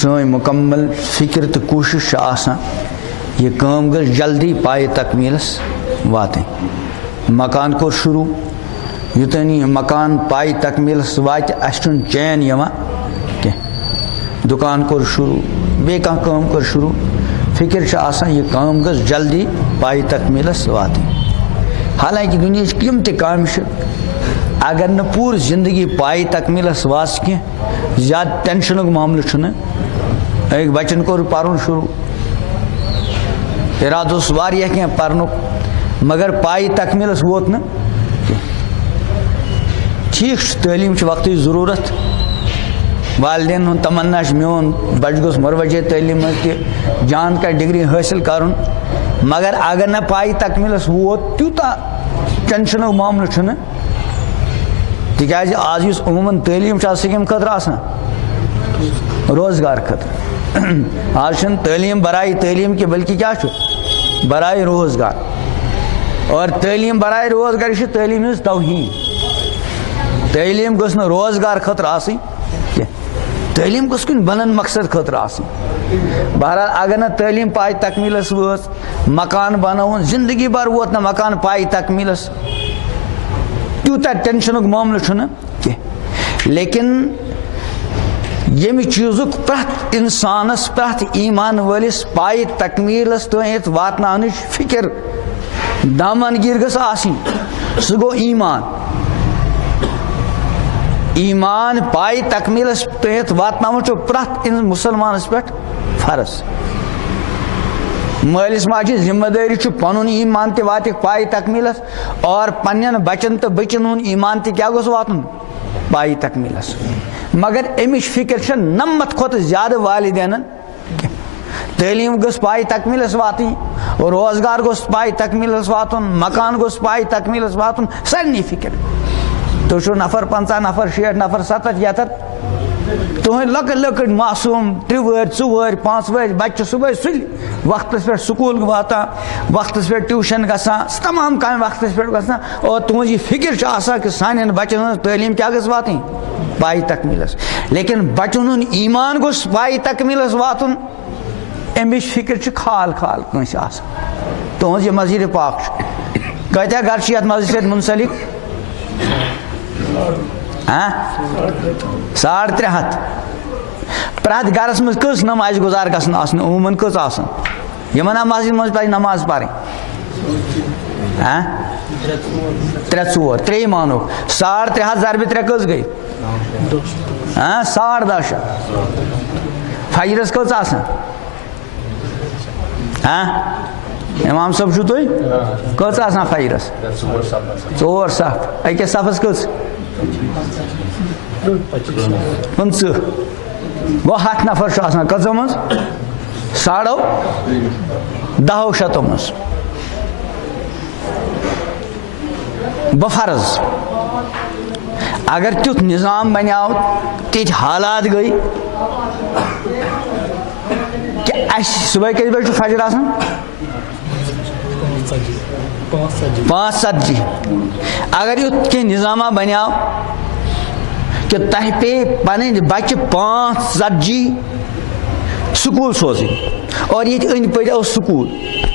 سوئی مکمل فکر تو کوشش آسان یہ کام گژھ جلدی پائے تکمیلس واتیں مکان کور شروع یوتن یہ مکان پائے تکمیلس وات اس چین یوان کی دکان کور شروع بے کام کر شروع فکر آسان یہ کام گژھ جلدی پائے تکمیلس واتیں حالانکہ دنیا کم تہ کام اگر نہ پور زندگی پائے تکمیلس واس کی زیادہ ٹینشنک معاملہ ایک بچن کور پرن شروع ارادہ اس واریاہ کی پرنک مگر پائے تکمیلس ووت نا ٹھیک تعلیم وقت ضرورت والدین ہند تمنا میون بچہ گوس مروجہ تعلیم تہ جان کا ڈگری حاصل کرن مگر اگر نہ پائے تکمیلس ووت تیوتہ ٹینشنک معاملہ تکیازِ آج اس عموماً تعلیم سکیم خطر آسان روزگار خطر آج تعلیم برائے تعلیم کی بلکہ کیا برائے روزگار اور تعلیم برائے روزگار یہ تعلیم ہز توہین تعلیم گوس نہ روزگار خطر آسن تعلیم گوس کن بنن مقصد خطر آسن بہرحال اگر نہ تعلیم پائے تکمیلس وٲژ مکان بناون زندگی بھر ووت نہ مکان پائے تکمیلس تیوتہ ٹینشنک معاملہ کی لیکن یمہ چیزک پرت انسانس پرت ایمان ولس پائے تکمیلس تیت واتنانچ فکر دامنگیر گژھ آسن سہ گو ایمان ایمان پائے تکمیلس تیت واتناون چھ پرت مسلمانس پہ فرض مالس ماجہ ذمہ داری پن ایمان تہ وات پائے تکمیلس اور پنن بچن تو بچن ہند ایمان تہ کیا گوس واتن پائے تکمیلس مگر امچ فکر نمت کھت زیادہ والدین تعلیم گوس پائے تکمیلس واتن روزگار گوس پائے تکمیلس واتن مکان گوس پائے تکمیلس واتن سارنی فکر تو نفر 50 نفر 60 نفر 70 70 تہند لکٹ لکٹ معصوم 3 وہر 2 وہر 5 وہر بچہ صبح سلی وقت پہ سکول واتان وقت پہ ٹیوشن گژھان تمام کام وقت پہ گژھان اور تہذ یہ فکر آسان کہ سانن بچن ہن تعلیم کیا گژھِ واتن پائے تکمیلس لیکن بچن ہند ایمان گوس پائے تکمیلس واتن امچ فکر کھال کھال کنس آسان تہذ یہ مسجد پاک کتیا گھر یتھ مسجد سۭتۍ منسلک 350 پرت گرس مز کس نماز گزار گھن آسن عموماً کس آسن یمن مسجد مز پہ نماز پڑھ 3 4 3 مانو 350 ضربہ 3 کس گئی 10.5 فجرس کس آسن امام صاحب چھو تھی کس آسان فجرس 4 صف أکِس صفس کس 50 گو 7 نفر آسان کژو مز 10.5 مز بفرض اگر تیت نظام بنیاو تیت حالات گئی کہ صبح کس بجے فجر آسان 5:30 اگر یہ کہ نظامہ بنیاو کہ تہ پہ پن بچہ 5:30 سکول سوزی اور یہ اند پہ سکول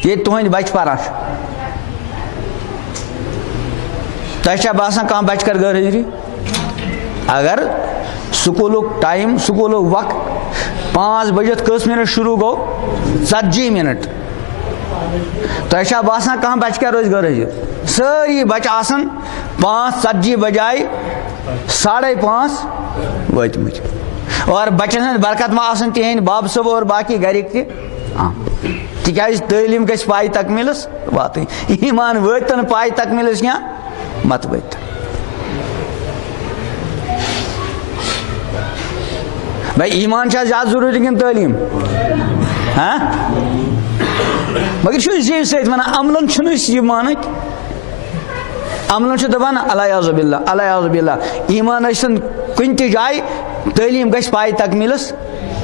یہ تہند بچہ پران تہ باسان کھانا بچہ کر غیر حاضری اگر سکولک ٹائم سکولک وقت 5 بجے کس منٹ شروع گو 40 منٹ تہ باسان کھانا بچہ کر روز غیر حاضر ساری بچہ آسان 5:40 بجائے 5:30 وتمت اور بچن ہند برکت ما آسان تہند باب صاحب اور باقی گرک تکیاز تعلیم گژھِ پائے تکمیلس واتن ایمان وٲتن پائے تکمیلس کیا مت وٲتن بھائی ایمان چھا زیادہ ضروری کن تعلیم مگر چھ زیو سۭتۍ ونان عملن چھنہٕ أسۍ یہِ مانٕکۍ عملن چھِ دپان الیاذ باللہ الیاذ باللہ ایمان ٲسِن کُنہِ تہِ جایہِ تعلیٖم گژھِ پائے تکمیلس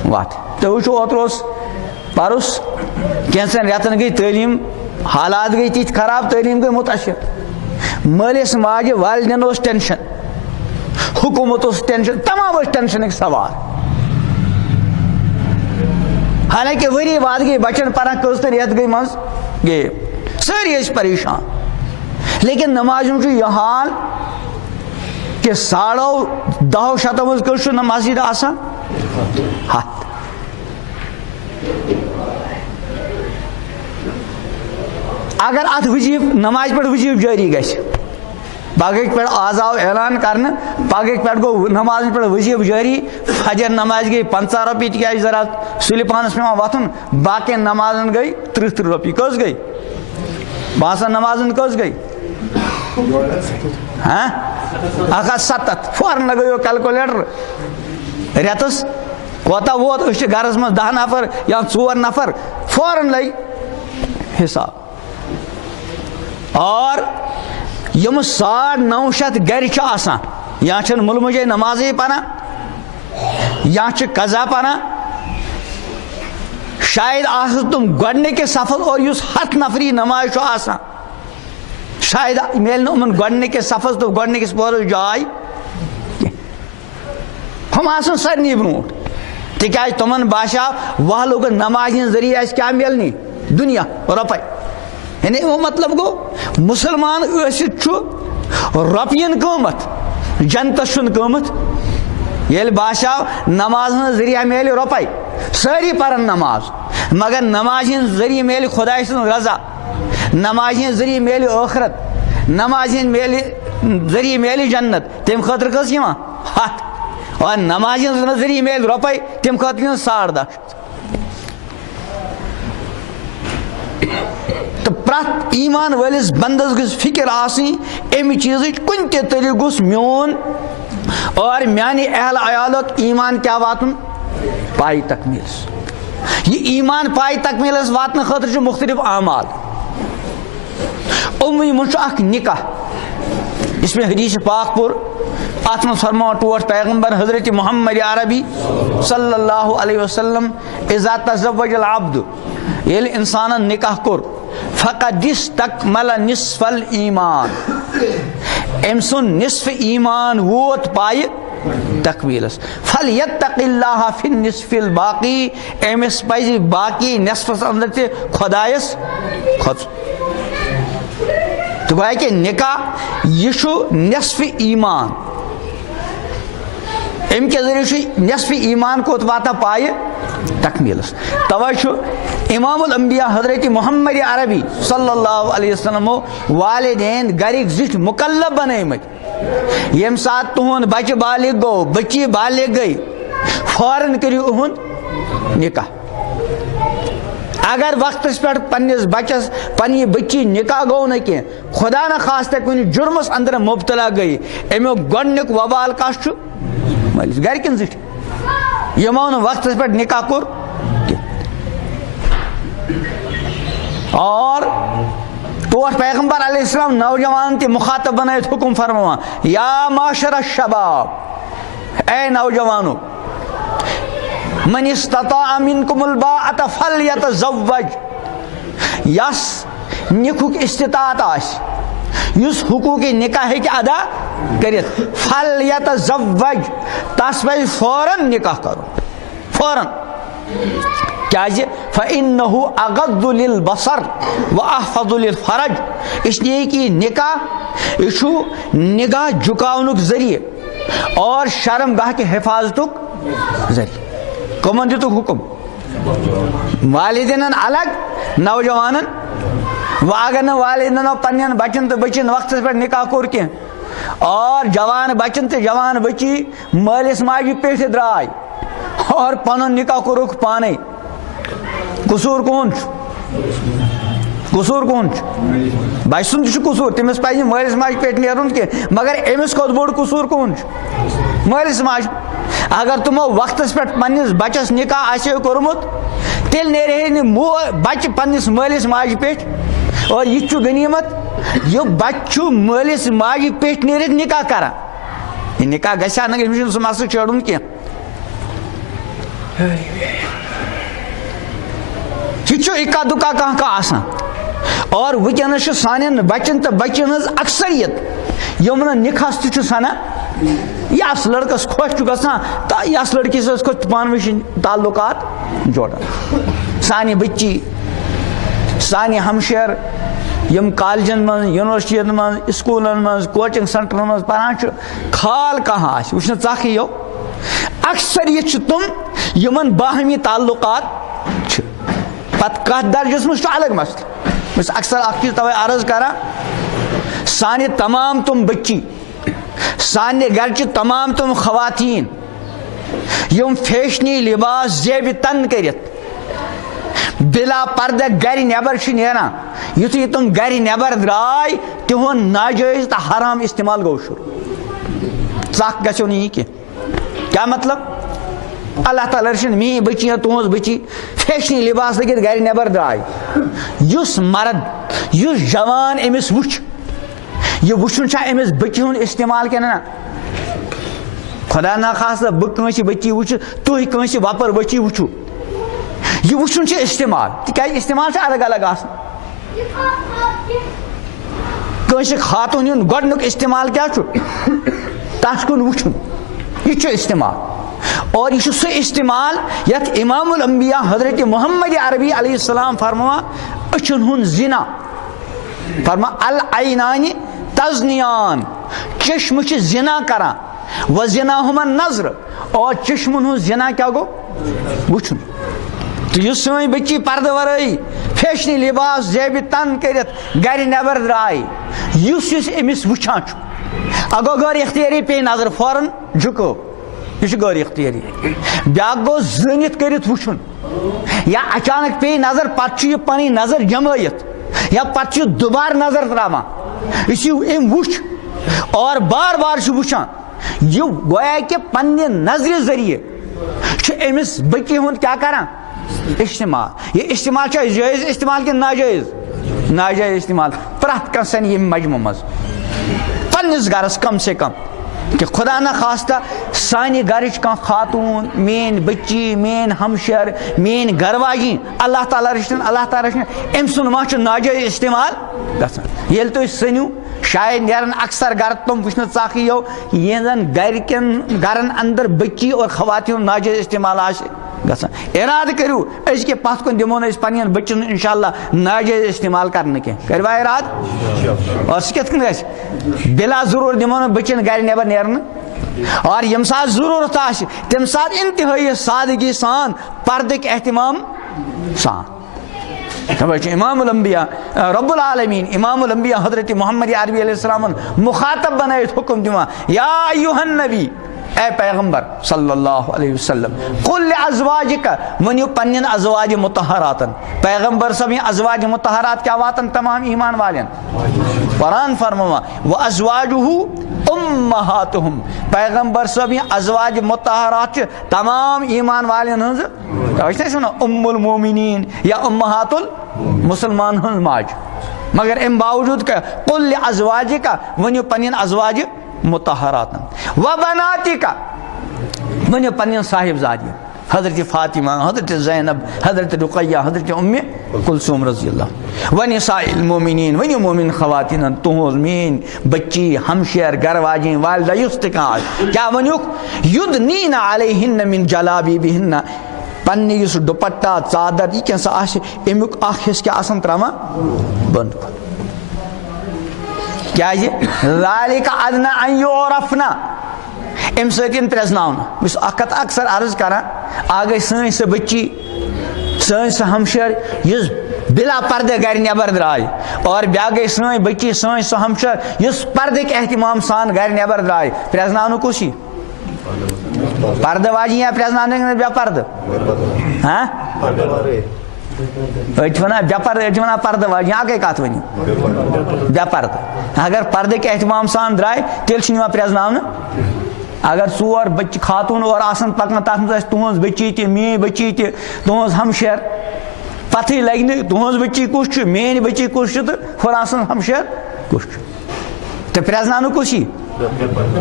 وات تُہۍ وٕچھو اوترٕ اوس پرُس کینٛژن رٮ۪تن گٔے تعلیٖم حالات گٔے تِتھۍ خراب تعلیٖم گٔے مُتاثر مٲلِس ماجہِ والدین اوس ٹینشن حکوٗمت اوس ٹینشن تمام ٲسۍ ٹینشنٕکۍ سوار حالانکہ وری بعد گئی بچن پران کٔژ تہٕ رٮ۪تھ گئی منٛز گٔے سٲری ٲسۍ پریشان لیکن نماز چھُ یہِ حال کہ 10,500 منٛز کٔژ چھُ مسجد آسان 100 اگر اتھ وظیف نماز پہ وظیف جاری گژھِ پگہ پہ آز آو اعلان کرنے پگہ پہ گو نماز پہ وظیف جاری فجر نماز گئی 50 رۄپیہِ تِکیٛازِ ذرا سُلہِ پانس پیوان وتھُن باقین نمازن گئی 30 رۄپیہِ کٔژ گئی باسان نمازن کٔژ گئی 170 فوراً لگٲیو کیلکولیٹر رٮ۪تس کوتاہ ووت أسۍ چھِ گرس منٛز 10 نفر یا 4 نفر فوراً لگہِ حساب اور یم 950 گرِ چھِ آسان یا چھنہٕ مُلہٕ مُجے نمازے پران یا چھِ قضا پران شاید آسن تم گۄڈنِکِس صفس اور یُس 100 نفری نماز چھُ آسان شاید میلہِ نہٕ یِمن گۄڈنِکِس صفس تہٕ گۄڈنِکِس پورس جاے ہم آسن سارنٕے برونٛٹھ تِکیٛازِ تِمن باسیو وۄنۍ لوگ نمازِ ہٕنٛدِ ذٔریعہٕ اَسہِ کیٛاہ میلنی دُنیا رۄپے یعنی وہ مطلب گو مسلمان ٲسِتھ چھُ رۄپین قۭمت جنتس چھُنہٕ قۭمت ییٚلہِ باسیو نماز ہٕنٛدِ ذٔریعہٕ میلہِ رۄپے سٲری پرن نماز مگر نماز ہٕنٛدِ ذٔریعہٕ میلہِ خۄداے سٕنٛز رضا نماز ہٕنٛدِ ذٔریعہٕ میلہِ ٲخرت نماز ہٕنٛدِ ذٔریعہٕ میلہِ جنت تمہِ خٲطرٕ کٔژ یِوان 100 اور نماز ہٕنٛدِ ذٔریعہٕ میلہِ رۄپے تمہِ خٲطرٕ یِوان 10,500 تو پرٛٮ۪تھ ایمان وٲلِس بندس گژھِ فکر آسٕنۍ امہِ چیٖزٕچ کُنہِ تہِ طریٖقہٕ گوٚژھ میون اور میانہِ اہل عیالُک ایمان کیٛاہ واتُن پایہِ تکمیٖلس یہ ایمان پایہِ تکمیٖلس واتنہٕ خٲطرٕ چھُ مختلف اعمال یِموٕے منٛز چھُ اکھ نکاح یُس مےٚ حدیث پاک پوٚر اتھ منٛز فرماو ٹوٹھ پیغمبر حضرت محمد عربی صلی اللہ علیہ وسلم اذا تزوج العبد ییٚلہِ انسانن نکاح کوٚر فقد استکمل نصف الایمان أمۍ سُنٛد نصف ایمان ووت پایہِ تکمیٖلس فلیتق اللہ فی النصف الباقی أمِس پزِ باقی نصفس اندر تہِ خۄدایس کھۄژُن تہٕ گویا کہِ نکاح یہِ چھُ نصف ایمان امہِ کہِ ذٔریعہٕ چھُ نصف ایمان کوٚت واتان پایہِ تکمیٖلس توے چھُ امام الانبیاء حضرت محمد عربی صلی اللہ علیہ وسلمو والدین گرِکۍ زِٹھۍ مُکلف بنٲیمٕتۍ ییٚمہِ ساتہٕ تُہُنٛد بچہِ بالغ گوٚو بچی بالغ گٔے فوراً کٔرِو یِہُنٛد نکاح اگر وقتس پٮ۪ٹھ پننس بچس پننہِ بچی نکاح گوٚو نہٕ کینٛہہ خدا نخواستہ کُنہِ جُرمس اندر مبتلا گٔے امیُک گۄڈنیُک وبال کس چھُ مٲلِس گرِکٮ۪ن زِٹھٮ۪ن یِمو نہٕ وقتس پٮ۪ٹھ نکاح کوٚر اور ٹوٹھ پیغمبر علیہ السلام نوجوان تہِ مخاطب بنٲیِتھ حکم فرماوان یا معاشر الشباب اے نوجوانو من استطاع منکم الباءۃ فلیتزوج یس نکاحُک استطاعت آسہِ یُس حقوٗقِ نکاح ہیٚکہِ ادا کٔرِتھ فلیتزوج تس پزِ فوراً نکاح کرُن فوراً کیازِ فإنه اغض للبصر واحفظ للفرج اس لیے کہ نکاح یہ چھُ نگاہ جُکاونُک ذریعہ اور شرم گاہ کے حفاظتُک ذریعہ کمن دِتُکھ حکم والدینن الگ نوجوانن وۄنۍ اگر نہٕ والدینو پننٮ۪ن بچن تہٕ بچین وقتس پٮ۪ٹھ نکاح کوٚر کینٛہہ اور جوان بچن تہٕ جوان بچی مٲلِس ماجہِ پیٚٹھِ درٛاے اور پنُن نکاح کوٚرُکھ پانے قصوٗر کُہُنٛد چھُ قصوٗر کُہُنٛد چھُ بچہِ سُنٛد تہِ چھُ قصوٗر تٔمِس پزِ نہٕ مٲلِس ماجہِ پیٚٹھ نیرُن کینٛہہ مگر أمِس کھۄتہٕ بوٚڑ قصوٗر کُہُنٛد چھُ مٲلِس ماجہِ اگر تِمو وقتس پٮ۪ٹھ پننِس بچس نکاح آسہِ ہے کوٚرمُت تیٚلہِ نیرِ ہے نہٕ بچہِ پننِس مٲلِس ماجہِ پیٚٹھ اور یہِ تہِ چھُ غنیٖمت یہِ بچہِ چھُ مٲلِس ماجہِ پیٚٹھ نیٖرِتھ نکاح کران یہِ نکاح گژھِ ہا نہٕ أمِس چھُنہٕ سُہ مسلہٕ چھٲڑُن کینٛہہ یہ چھُ اِکا دُکا کانٛہہ کانٛہہ آسان اور وٕنکٮ۪نس چھُ سانٮ۪ن بچن تہٕ بچن ہٕنٛز اکثریت یِم نہٕ نکاحس تہِ چھُ سنان یس لڑکس خوش گژھان یس لڑکی سۭتۍ کھوٚت پانہٕ ؤنۍ تعلقات جوڑان. سانہِ بچی سانہِ ہمشیر یم کالجن من یونیورسٹین من اسکولن من کوچنگ سینٹرن من پران چھِ خال کانٛہہ آسہِ وٕچھنہٕ ژکھ یِیو اکثریت چھِ تِم یِمن باہمی تعلقات چھِ. پتہٕ کتھ درجس منٛز چھُ الگ مسلہٕ. بہٕ چھُس اکثر اکھ چیٖز توے عرض کران سانہِ تمام تِم بچی سانہِ گرچہِ تمام تِم خواتین یم فیشنی لباس زیبہِ تن کٔرِتھ بلا پردٕ گرِ نیبر چھِ نیران یُتھُے تِم گرِ نیبر درٛاے تِہُنٛد ناجٲیز تہٕ حرام استعمال گوٚو شروع. ژکھ گژھیو نہٕ یہِ کینٛہہ. کیٛاہ مطلب؟ اللہ تعالیٰ رٔچھِنۍ میٛٲنۍ بچی یا تُہٕنٛز بچی فیشنی لباس لٔگِتھ گرِ نیبر درٛاے. یُس مرد یُس جوان أمِس وٕچھ یہ وٕچھُن چھا أمِس بچی ہُنٛد استعمال کِنہٕ نہ. خدا نخواستہ بہٕ کٲنٛسہِ بچی وٕچھِ تُہۍ کٲنٛسہِ وۄپر بچی وٕچھِو یہ وٕچھُن چھُ استعمال تِکیٛازِ استعمال چھُ الگ الگ آسان. کٲنٛسہِ خاتوٗن ہُنٛد گۄڈنیُک استعمال کیٛاہ چھُ تَتھ کُن وٕچھُن یہِ چھُ استعمال. اور یہ چھُ سُہ استعمال یتھ امام الانبیاء حضرت محمد عربی علیہ السلام فرماوان أچھن ہُنٛد زِنا فرمان العینانی تزنیان چشم چھِ زنا کران و زناہما نظر اور چشمن ہُنٛد زنا کیٛاہ گوٚو وٕچھُن. تہٕ یُس سٲنۍ بچی پردٕ ورٲیی فیشنی لباس زیبہِ تن کٔرِتھ گرِ نیبر درٛاے یُس أمِس وٕچھان چھُ اگر غٲر اختیٲری پیٚیہِ نظر فوراً جُکو یہ چھُ غٲر اختیٲری. بیٛاکھ گوٚو زٲنِتھ کٔرِتھ وٕچھُن یا اچانک پیٚیہِ نظر پتہٕ چھُ یہِ پنٕنۍ نظر جمٲیِتھ یا پتہٕ چھُ دُبارٕ نظر تراوان. یُس یہِ أمۍ وٕچھ اور بار بار چھُ وٕچھان یہِ گویا کہِ پننہِ نظرِ ذٔریعہٕ چھُ أمِس بچی ہُنٛد کیٛاہ کران استعمال. یہ استعمال چھا جٲیز استعمال کِنہٕ ناجٲیز؟ ناجٲیز استعمال. پرٛٮ۪تھ کانٛہہ سنہِ ییٚمہِ مجموٗع منٛز پننِس گرس کم سے کم کہ خدا نخواستہ سانہِ گرٕچ کانٛہہ خاتوٗن میٲنۍ بچی میٲنۍ ہمشیر میٲنۍ گرٕ واجِنۍ اللہ تعالیٰ رٔچھِنۍ اللہ تعالیٰ رٔچھِنۍ أمۍ سُنٛد ما چھُ ناجٲیز استعمال گژھان. ییٚلہِ تُہۍ سٔنِو شاید نیرن اکثر گر تم وٕچھنہٕ ژکھ یِیو یِم زن گرِکٮ۪ن گرن اندر بچی اور خواتین ہُنٛد ناجٲیز استعمال آسہِ گژھان. ارادٕ کٔرِو أزکہِ پتھ کُن دِمو نہٕ أسۍ پننٮ۪ن بچن انشاء اللہ ناجٲیز استعمال کرنہٕ کینٛہہ. کٔروا ارادٕ؟ اور سُہ کِتھ کٔنۍ گژھِ بلا ضروٗر دِمو نہٕ بچن گرِ نیبر نیرنہٕ اور ییٚمہِ ساتہٕ ضروٗرت آسہِ تمہِ ساتہٕ انتہٲیی سادگی سان پردٕکۍ احتمام سان. امام الانبیاء رب العالمین امام الانبیاء حضرت محمد عربی علیہ السلام مخاطب بنٲیِتھ حکم دِوان یا ایُہا النبی اے پیغمبر صلی اللہ علیہ وسلم قل لازواجکا ؤنِو پننٮ۪ن ازواج مطہراتن. پیغمبر صٲب یہِ ازواج مطہرات کیٛاہ واتن تمام ایمان والٮ۪ن. قرآن فرماوان و ازواجہ امہاتہم پیغمبر صٲب یہِ ازواج مطہرات چھِ تمام ایمان والٮ۪ن ہٕنٛز تَوَے چھِنہ أسۍ وَنان ام المومنین یا امہات المسلمان ہٕنٛز ماجہِ. مگر امہِ باوجوٗد قل لازواجکا ؤنِو پننٮ۪ن ازواج مطہراتن و بناتکا ؤنِو پننٮ۪ن صاحبزادٮ۪ن حضرت فاطمہ حضرت زینب حضرت رقیہ حضرت ام کلثوم رضی اللہ و نساء المؤمنین ؤنِو مومن خواتینن تُہنٛز میٲنۍ بچی ہمشیر گرٕ واجِنۍ والدہ یُس تہِ کانٛہہ آسہِ کیٛاہ ؤنِوُکھ یُدنیٖنَ علیہِنَّ مِن جلابیبِہِنَّ پننہِ یُس ڈُپٹا ژادر یہِ کینٛژھا آسہِ امیُک اکھ حصہٕ کیٛاہ آسان تراوان بنٛد کُن. کیٛازِ ذالِکَ اَدنیٰ اَن یُعرفنَ امہِ سۭتۍ یِن پرٛزناونہٕ. بہٕ چھُس اکھ کتھ اکثر عرض کران اکھ گٔے سٲنۍ سۄ بچی سٲنۍ سۄ ہمشیر یُس بلا پردٕ گرِ نیبر درٛاے اور بیاکھ گٔے سٲنۍ بچی سٲنۍ سۄ ہمشیر یُس پردٕکۍ احتمام سان گرِ نیبر درٛاے. پرٛزناونہٕ کُس یی پردٕ واجِنۍ یا پرٛزناونہٕ کِنہٕ بے پردٕ؟ ہاں أڑۍ چھِ وَنان بے پردٕ أڑۍ چھِ وَنان پردٕ واجِنۍ. اَکٕے کَتھ ؤنِو بے پردٕ. اگر پردٕکۍ احتمام سان درٛاے تیٚلہِ چھِنہٕ یِوان پرٛزناونہٕ. اگر ژور بچہِ خاتوٗن اور آسان پَکان تَتھ منٛز آسہِ تُہٕنٛز بچی تہِ میٛٲنۍ بچی تہِ تُہٕنٛز ہمشیر پتہٕے لگہِ نہٕ تُہٕنٛز بچی کُس چھُ میٛٲنۍ بچی کُس چھُ تہٕ ہُرا سٕنٛز ہمشیر کُس چھُ تہٕ پرٛزناونہٕ کُس یی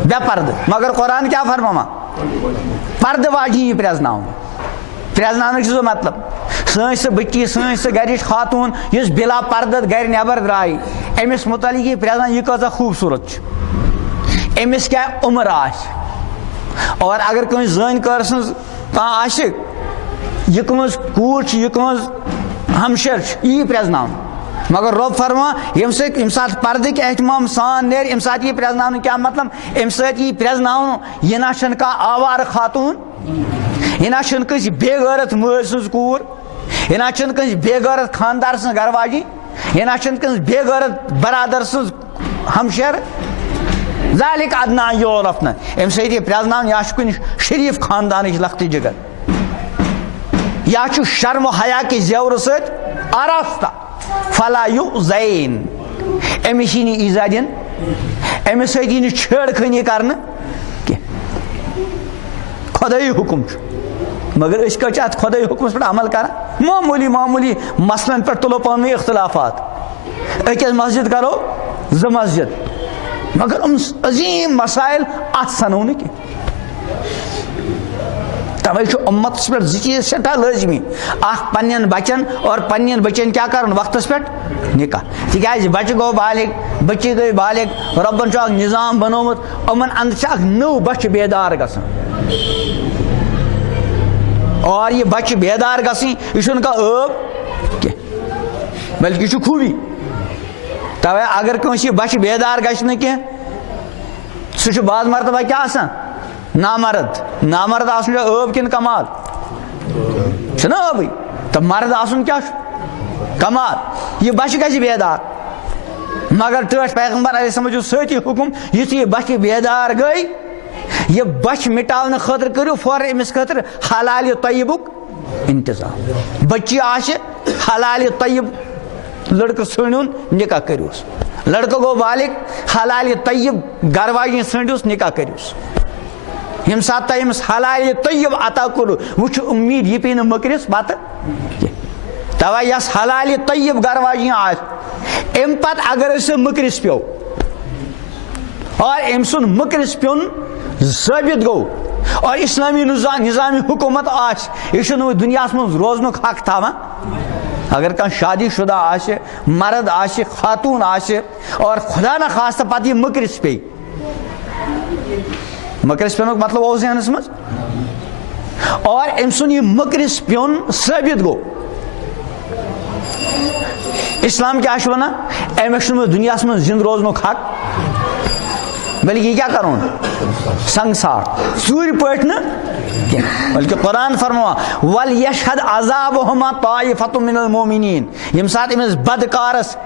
بے پردٕ. مگر قرآن کیٛاہ فرماوان پردٕ واجِنۍ یی پرٛزناونہٕ. پرٛزناونُک چھُ سُہ مطلب سٲنۍ سۄ بچی سٲنۍ سۄ گرِچ خاتوٗن یُس بلا پردٕ گرِ نیبر درٛاے أمِس متعلق یی پرٛزناونہٕ یہِ کۭژاہ خوٗبصوٗرت چھِ امس کیا عمر آس اور اگر کنس زن کر سن کھانا یہ کمز کور یہ کمز ہمشر یہ پریزنا مگر رب فرما یم سات پردک اہتمام سان نیر ام سات یہ پریزنا کیا مطلب ام سات یہ پریزنا یہ نا چھ کا آوار خاتون یہ نا چھ کس بے غیرت مل سن کور یہ نا چھ کس بے غیرت خاندار سن گھر واجی یہ نا چھ کس بے غیرت برادر سن ہمشر ذالک ادنا یورفن ام سات یہ پریزنا یا کن شریف خاندان لخت جگر یا شرم و حیا کے زیور ست آراستہ فلا یؤذین امس یہ ایزا دن امس سی چھیڑ خانی کرنا کی خدائی حکم مگر اس کچھ ات خدائی حکمس پہ عمل کر معمولی معمولی مسئلن پہ تلو پان میں اختلافات اکس مسجد کرو ز مسجد مگر عظیم مسائل ات سنو نا کی توے امت پہ چیز سٹھا لازمی اخ پنن بچن اور پنن بچن کیا کرن وقتس پہ نکاح تاز بچہ گو بالغ بچی گئی بالغ ربن اخ نظام بنومت امن اندر اخ نو بچہ بیدار گژھان اور یہ بچہ بیدار گژھن یہ چھُنہٕ کانٛہہ عٲب کینٛہہ بلکہ یہ خوبی توے اگر کٲنٛسہِ یہ بچہ بیدار گژھِ نہٕ کینٛہہ سُہ چھُ بعض مرتبہ کیا آسان نامرد آسن عٲب کن کمال چھنا عٲبٕے تو مرد آسن کیا کمال یہ بچہ گژھِ بیدار مگر ٹھٹھ پیغمبر علیہ السلام جو سۭتی حکم یُتھ یہ بچہ بیدار گئی یہ بچہ مٹاونہٕ خٲطرٕ کٔرِو فوراً أمِس خٲطرٕ حلال طیبُک انتظام بچی آسہِ حلال طیب لڑکہ ژھٲنٛڈۍہوٗن نکاح کٔرۍہوٗس لڑکہ گو بالغ حلال طیب گھر واجنہِ ژھٲنٛڈۍہوٗس نکاح کٔرۍہوٗس یم سات تمس حلال طیب عطا کور وچ امید یہ پی مکرس پتہ توے یس حلال طیب گھر واجن آس ام پتہ اگر اس مکرس پیو اور ام سن مکرس پیون ثابت گو اور اسلامی نظامی حکومت آس یہ دنیا من روزن حق تھا اگر کان شادی شدہ آسے مرد آسے خاتون آسے اور خدا نہ خواستہ پتہ یہ مکرس پی مکرس پیونک مطلب او ذہنس مز اور ام سن یہ مکرس پیون ثابت گو اسلام کیا ونان امس دنیا من زند روزنک حق بلکہ یہ کیا کرون سنگسار ژوٗرِ پٲٹھۍ نہٕ بلکہ قرآن فرما وَلْيَشْهَدْ عَذَابَهُمَا طَائِفَةٌ مِّنَ الْمُؤْمِنِينَ یم سات امس بدکارس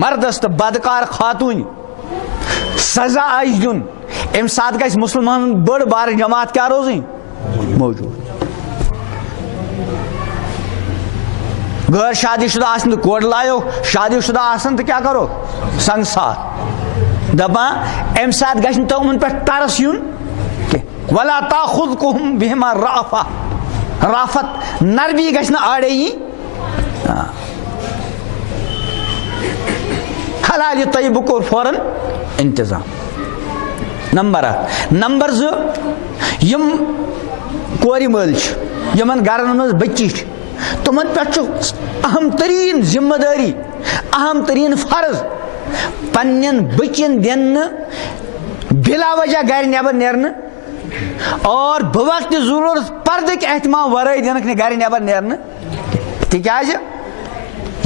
مردس تو بدکار خاتون سزا آس دیُن ام سات گژھِ مسلمان بڑ بار جماعت کیا روزیں موجود غیر شادی شدہ آسن تو کوڑ لایو شادی شدہ آسن تو کیا کرو سنگسار دپان ام سات گژھِ نہٕ تِمن پٮ۪ٹھ ترس یُن کینٛہہ ولا تاخذکم بہما رافت نرمی گژھِ نہٕ آڑے یِنۍ حلال طیب کوٚر فوراً انتظام نمبر 1 نمبر 2 یم کورِ مٲلۍ چھِ یمن گرن منٛز بچی چھِ تمن پٮ۪ٹھ چھُ اہم ترین ذمہ داری اہم ترین فرض پنن بچن دِنہٕ بلا وجہ گھر نیبر نیرنہٕ اور بوقت ضرورت پردٕکۍ اہتمام ورٲے دِنکھ نہٕ گھر نیبر نیرنہٕ تِکیازِ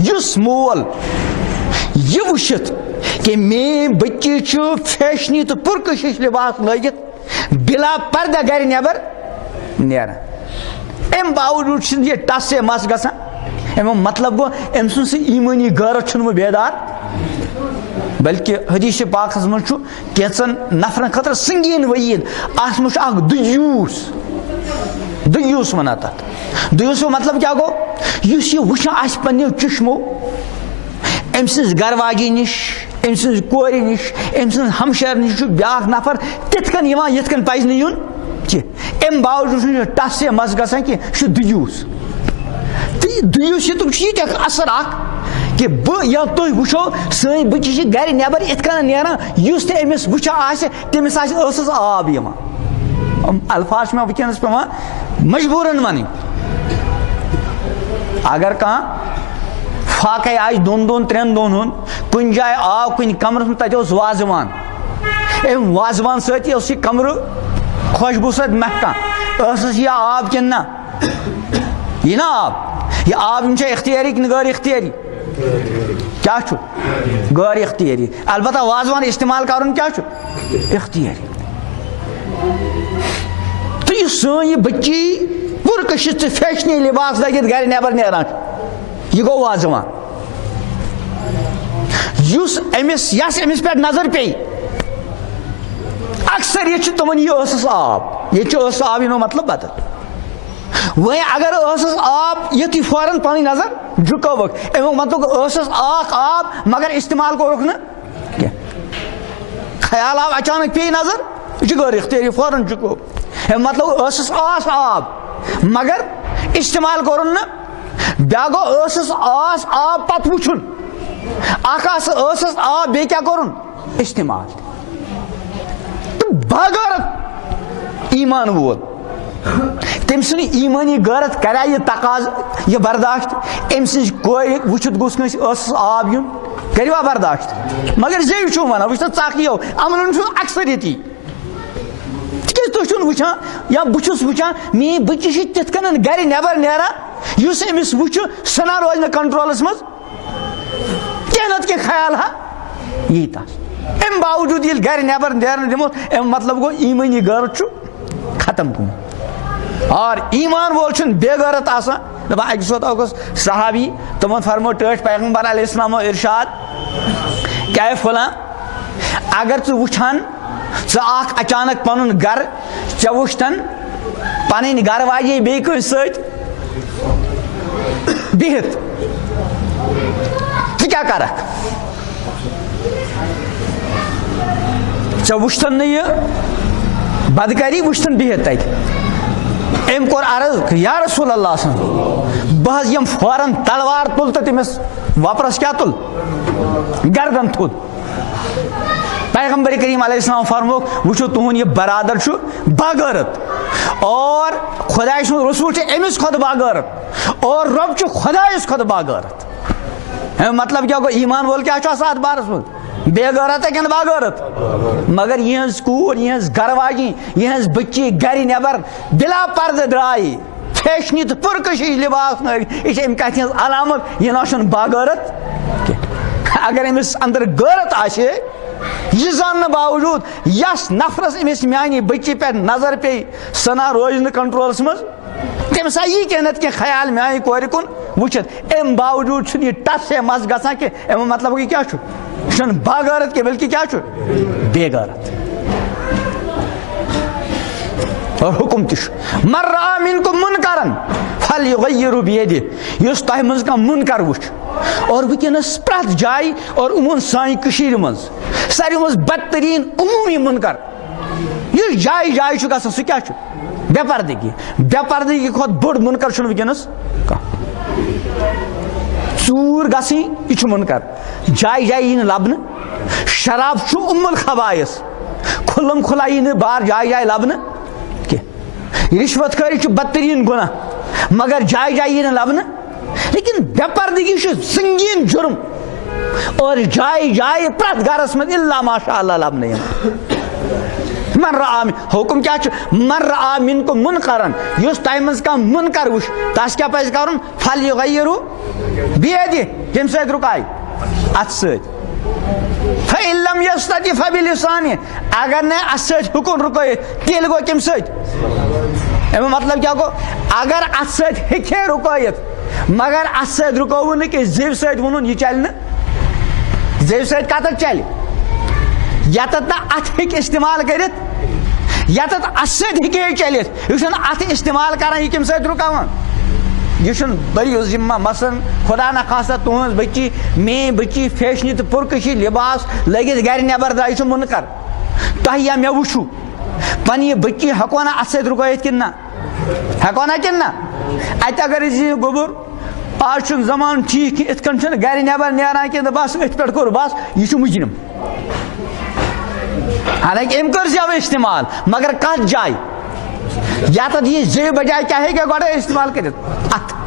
یُس مول یہ وٕچھِتھ کہ میٲنۍ بچی چھُ فیشنی تہٕ پُرکٔشِش لباس لٲگِتھ بلا پردہ گھر نیبر نیران امہِ باوجوٗد چھِنہٕ یہِ ٹس سے مس گژھان امیُک مطلب گوٚو أمۍ سُنٛد سُہ ایٖمٲنی غٲرت چھُنہٕ وۄنۍ بیدار بلکہ حدیث پاکس منٛز چھُ کینٛژن نفرن خٲطرٕ سنگیٖن ؤعیٖد اتھ منٛز چھُ اکھ دیوٗس ونان تتھ دیوٗسُک مطلب کیاہ گوٚو یُس یہِ وٕچھان آسہِ پننیو چشمو أمۍ سٕنٛز گھر واجی نِش أمۍ سٕنٛز کورِ نِش أمۍ سٕنٛز ہمشیر نِش چھُ بیاکھ نفر تِتھ کٔنۍ یِوان یِتھ کٔنۍ پزِ نہٕ یُن کینٛہہ امہِ باوجوٗد چھُنہٕ یہِ ٹس سے مس گژھان کینٛہہ یہِ چھُ دیوٗس تہٕ دیوٗس ییٚتیُک چھُ ییٖتیٛاہ اثر اکھ کہ بہٕ یا تُہۍ وٕچھو سٲنۍ بچی چھِ گھرِ نیبر یِتھ کٔنۍ نیران یُس تہِ أمِس وٕچھان آسہِ تٔمِس آسہِ ٲسس آب یِوان الفاظ چھِ مےٚ وٕنکیٚنس پیٚوان مجبوٗرن وَنٕنۍ اگر کانٛہہ فاقے آسہِ 2-3 دۄہن ہُنٛد کُنہِ جایہِ آو کُنہِ کمرس منٛز تتہِ اوس وازوان ام وازوان سۭتی اوس یہِ کمرٕ خوشبوٗ سۭتۍ مہکان ٲسٕس یہِ آب کِنہٕ نہ یہِ نا آب یہِ آب یِم چھا اختیٲری کِنہٕ غٲر اختیٲری کیٛاہ چھُ غٲر اختیٲری البتہ وازوان استعمال کرُن کیٛاہ چھُ اختیٲری تہٕ یُس سٲنۍ یہِ بٔچی پُرکٔشِش تہٕ فیشنی لباس لٲگِتھ گرِ نٮ۪بر نیران چھُ یہِ گوٚو وازوان یُس أمِس یس أمِس پٮ۪ٹھ نظر پیٚیہِ اکثر ییٚتہِ چھُ تِمن یہِ ٲسٕس آب ییٚتہِ چھُ ٲسٕس آب یِنو مطلب بدل وۄنۍ اگر ٲسٕس آب یُتھُے فوراً پنٕنۍ نظر جُکٲوٕکھ امیُک مطلب ٲسٕس اکھ آب مگر استعمال کوٚرُکھ نہٕ کینٛہہ خیال آو اچانک پیٚیہِ نظر یہِ چھُ غٲر اختیٲری فوراً جُکو امیُک مطلب ٲسٕس آس آب مگر استعمال کوٚرُن نہٕ بیٛاکھ گوٚو ٲسٕس آس آب پتہٕ وٕچھُن اکھ ٲسٕس آب بیٚیہِ کیٛاہ کوٚرُن استعمال تہٕ باغارت ایمان وول تٔمۍ سٕنٛدِ ایٖمٲنی غٲرت کریا یہِ تقاض یہِ برداشت أمۍ سٕنٛزِ کورِ وٕچھِتھ گوٚژھ کٲنٛسہِ ٲسٕس آب یُن کٔروا برداشت مگر زیٚوِ چھُو ونان وٕچھ سا ژکھ یِیو عملن چھُ اکثر ییٚتی تِکیٛازِ تُہۍ چھُو وٕچھان یا بہٕ چھُس وٕچھان میٛٲنۍ بٔچی چھِ تِتھ کٔنۍ گرِ نٮ۪بر نیران یُس أمِس وٕچھِ سُہ نہ روزِ نہٕ کنٹرولس منٛز کینٛہہ نتہٕ کینٛہہ خیال ہا یی تس امہِ باوجوٗد ییٚلہِ گرِ نٮ۪بر نیرنہٕ دِمو امیُک مطلب گوٚو ایٖمٲنی غٲرت چھُ ختم گوٚمُت اور ایمان وول چھُنہٕ بے غٲرت آسان دپان اکہِ ساتہٕ اوس صحابی تِمن فرمو ٹٲٹھۍ پیغمبر علیہ السلامو ارشاد کیٛاہ فلاں اگر ژٕ وٕچھان ژٕ اکھ اچانک پنُن گرٕ ژےٚ وٕچھتن پنٕنۍ گرٕ واجے بیٚیہِ کٲنٛسہِ سۭتۍ بِہِتھ ژٕ کیٛاہ کرکھ ژےٚ وٕچھتن نہٕ یہِ بدکاری وٕچھتن بِہِتھ تتہِ أمۍ کوٚر عرض یا رسول اللہ صٲب بہٕ حظ یِمہٕ فوراً تلوار تُل تہٕ تٔمِس وۄپرس کیٛاہ تُل گردن تھوٚد پیغمبر کریم علیہ السلام فرمووُکھ وٕچھو تُہُنٛد یہِ برادر چھُ باغٲرت اور خۄداے سُنٛد رسوٗل چھُ أمِس کھۄتہٕ باغٲرت اور رۄب چھُ خۄدایس کھۄتہٕ باغٲرت امیُک مطلب کیٛاہ گوٚو ایمان وول کیٛاہ چھُ آسان اتھ بارس منٛز بے غٲرت کِنہٕ باغٲرت مگر یِہٕنٛز کوٗر یِہٕنٛز گرٕ واجِنۍ یِہٕنٛز بٔچی گرِ نٮ۪بر بِلا پردٕ درٛایہِ فیشنی تہٕ پُرکٔشِش لباس نٲوِتھ یہِ چھِ امہِ کتھِ ہٕنٛز علامت یہِ نہ چھُنہٕ باغٲرت کینٛہہ اگر أمِس انٛدر غٲرت آسہِ یہِ زاننہٕ باوجوٗد یس نفرس أمِس میانہِ بٔچی پٮ۪ٹھ نظر پیٚیہِ سۄ نہ روزِ نہٕ کنٹرولس منٛز تٔمِس ہا یی کینٛہہ نتہٕ کینٛہہ خیال میانہِ کورِ کُن وٕچھِتھ امہِ باوجوٗد چھُنہٕ یہِ ٹس ہے مس گژھان کینٛہہ امیُک مطلب گوٚو کیٛاہ چھُ یہِ چھُنہٕ باغٲرت کینٛہہ بلکہِ کیٛاہ چھُ بے غٲرت اور حُکُم تہِ چھُ من رأى منکم منکرن فلیغیرہ بیدہ یُس تۄہہِ منٛز کانٛہہ مُنکر وٕچھِ اور وٕنکیٚنس پرٛٮ۪تھ جایہِ اور عموٗن سانہِ کٔشیٖرِ منٛز ساروی منٛز بدتریٖن عموٗمی مُنکر یُس جایہِ جایہِ چھُ گژھان سُہ کیٛاہ چھُ بے پردگی کھۄتہٕ بوٚڑ مُنکر چھُنہٕ وٕنکیٚنس کانٛہہ ژوٗر گژھٕنۍ یہِ چھُ مُنکر جایہِ جایہِ یی نہٕ لبنہٕ شراب چھُ الخبائث کھُلم کھُلا یی نہٕ بار جایہِ جایہِ لبنہٕ کینٛہہ رِشوت خٲری چھُ بدتریٖن گۄناہ مگر جایہِ جایہِ یی نہٕ لبنہٕ لیکن بے پردگی چھُ سنگیٖن جُرم اور جایہِ جایہِ پرٛٮ۪تھ گرس منٛز الا ماشاء اللہ لبنہٕ یِوان من رأى حُکُم کیٛاہ چھُ من رأى منکم منکرن یُس تۄہہِ منٛز کانٛہہ مُنکر وٕچھِ تس کیٛاہ پزِ کرُن فلیغیرہ بیدہ کمہِ سۭتۍ رُکایہِ اتھٕ سۭتۍ فإن لم يستطع فبلسانہ اگر نہٕ اتھٕ سۭتۍ ہیوٚکُن رُکٲیِتھ تیٚلہِ گوٚو کمہِ سۭتۍ امیُک مطلب کیٛاہ گوٚو اگر اتھٕ سۭتۍ ہیٚکہِ ہے رُکٲیِتھ مگر اتھٕ سۭتۍ رُکٲوُن نہٕ کینٛہہ زیوِ سۭتۍ ووٚنُن یہِ چلہِ نہٕ زیوِ سۭتۍ کتٮ۪تھ چلہِ یتتھ نہٕ اتھٕ ہیٚکہِ استعمال کٔرِتھ یتتھ اتھٕ سۭتۍ ہیٚکہِ ہے چلِتھ یہِ چھُنہٕ اتھٕ استعمال کران یہِ کمہِ سۭتۍ رُکاوان یہ بٔرِو ذمہ مثلاً خدا نخواستہ تُہنٛز بٔچی میٲنۍ بٔچی فیشنی تہٕ پُرکٔشی لباس لٲگِتھ گرِ نٮ۪بر درٛاے یہِ چھُ مُنکر تۄہہِ یا مےٚ وٕچھو پنٕنۍ یہِ بٔچی ہٮ۪کو نا اتھٕ سۭتۍ رُکٲیِتھ کِنہٕ نہ ہٮ۪کو نا کِنہٕ نہ اَتہِ اگر أسۍ یہِ گوٚبُر آز چھُنہٕ زمانہٕ ٹھیٖک کینٛہہ یِتھ کٔنۍ چھُنہٕ گرِ نٮ۪بر نیران کینٛہہ تہٕ بس أتھۍ پٮ۪ٹھ کوٚر بس یہِ چھُ مُجرم حالانکہِ أمۍ کٔر زٮ۪و استعمال مگر کتھ جایہِ یتتھ یہِ زیوِ بجاے کیٛاہ ہیٚکہِ گۄڈے استعمال کٔرِتھ اتھٕ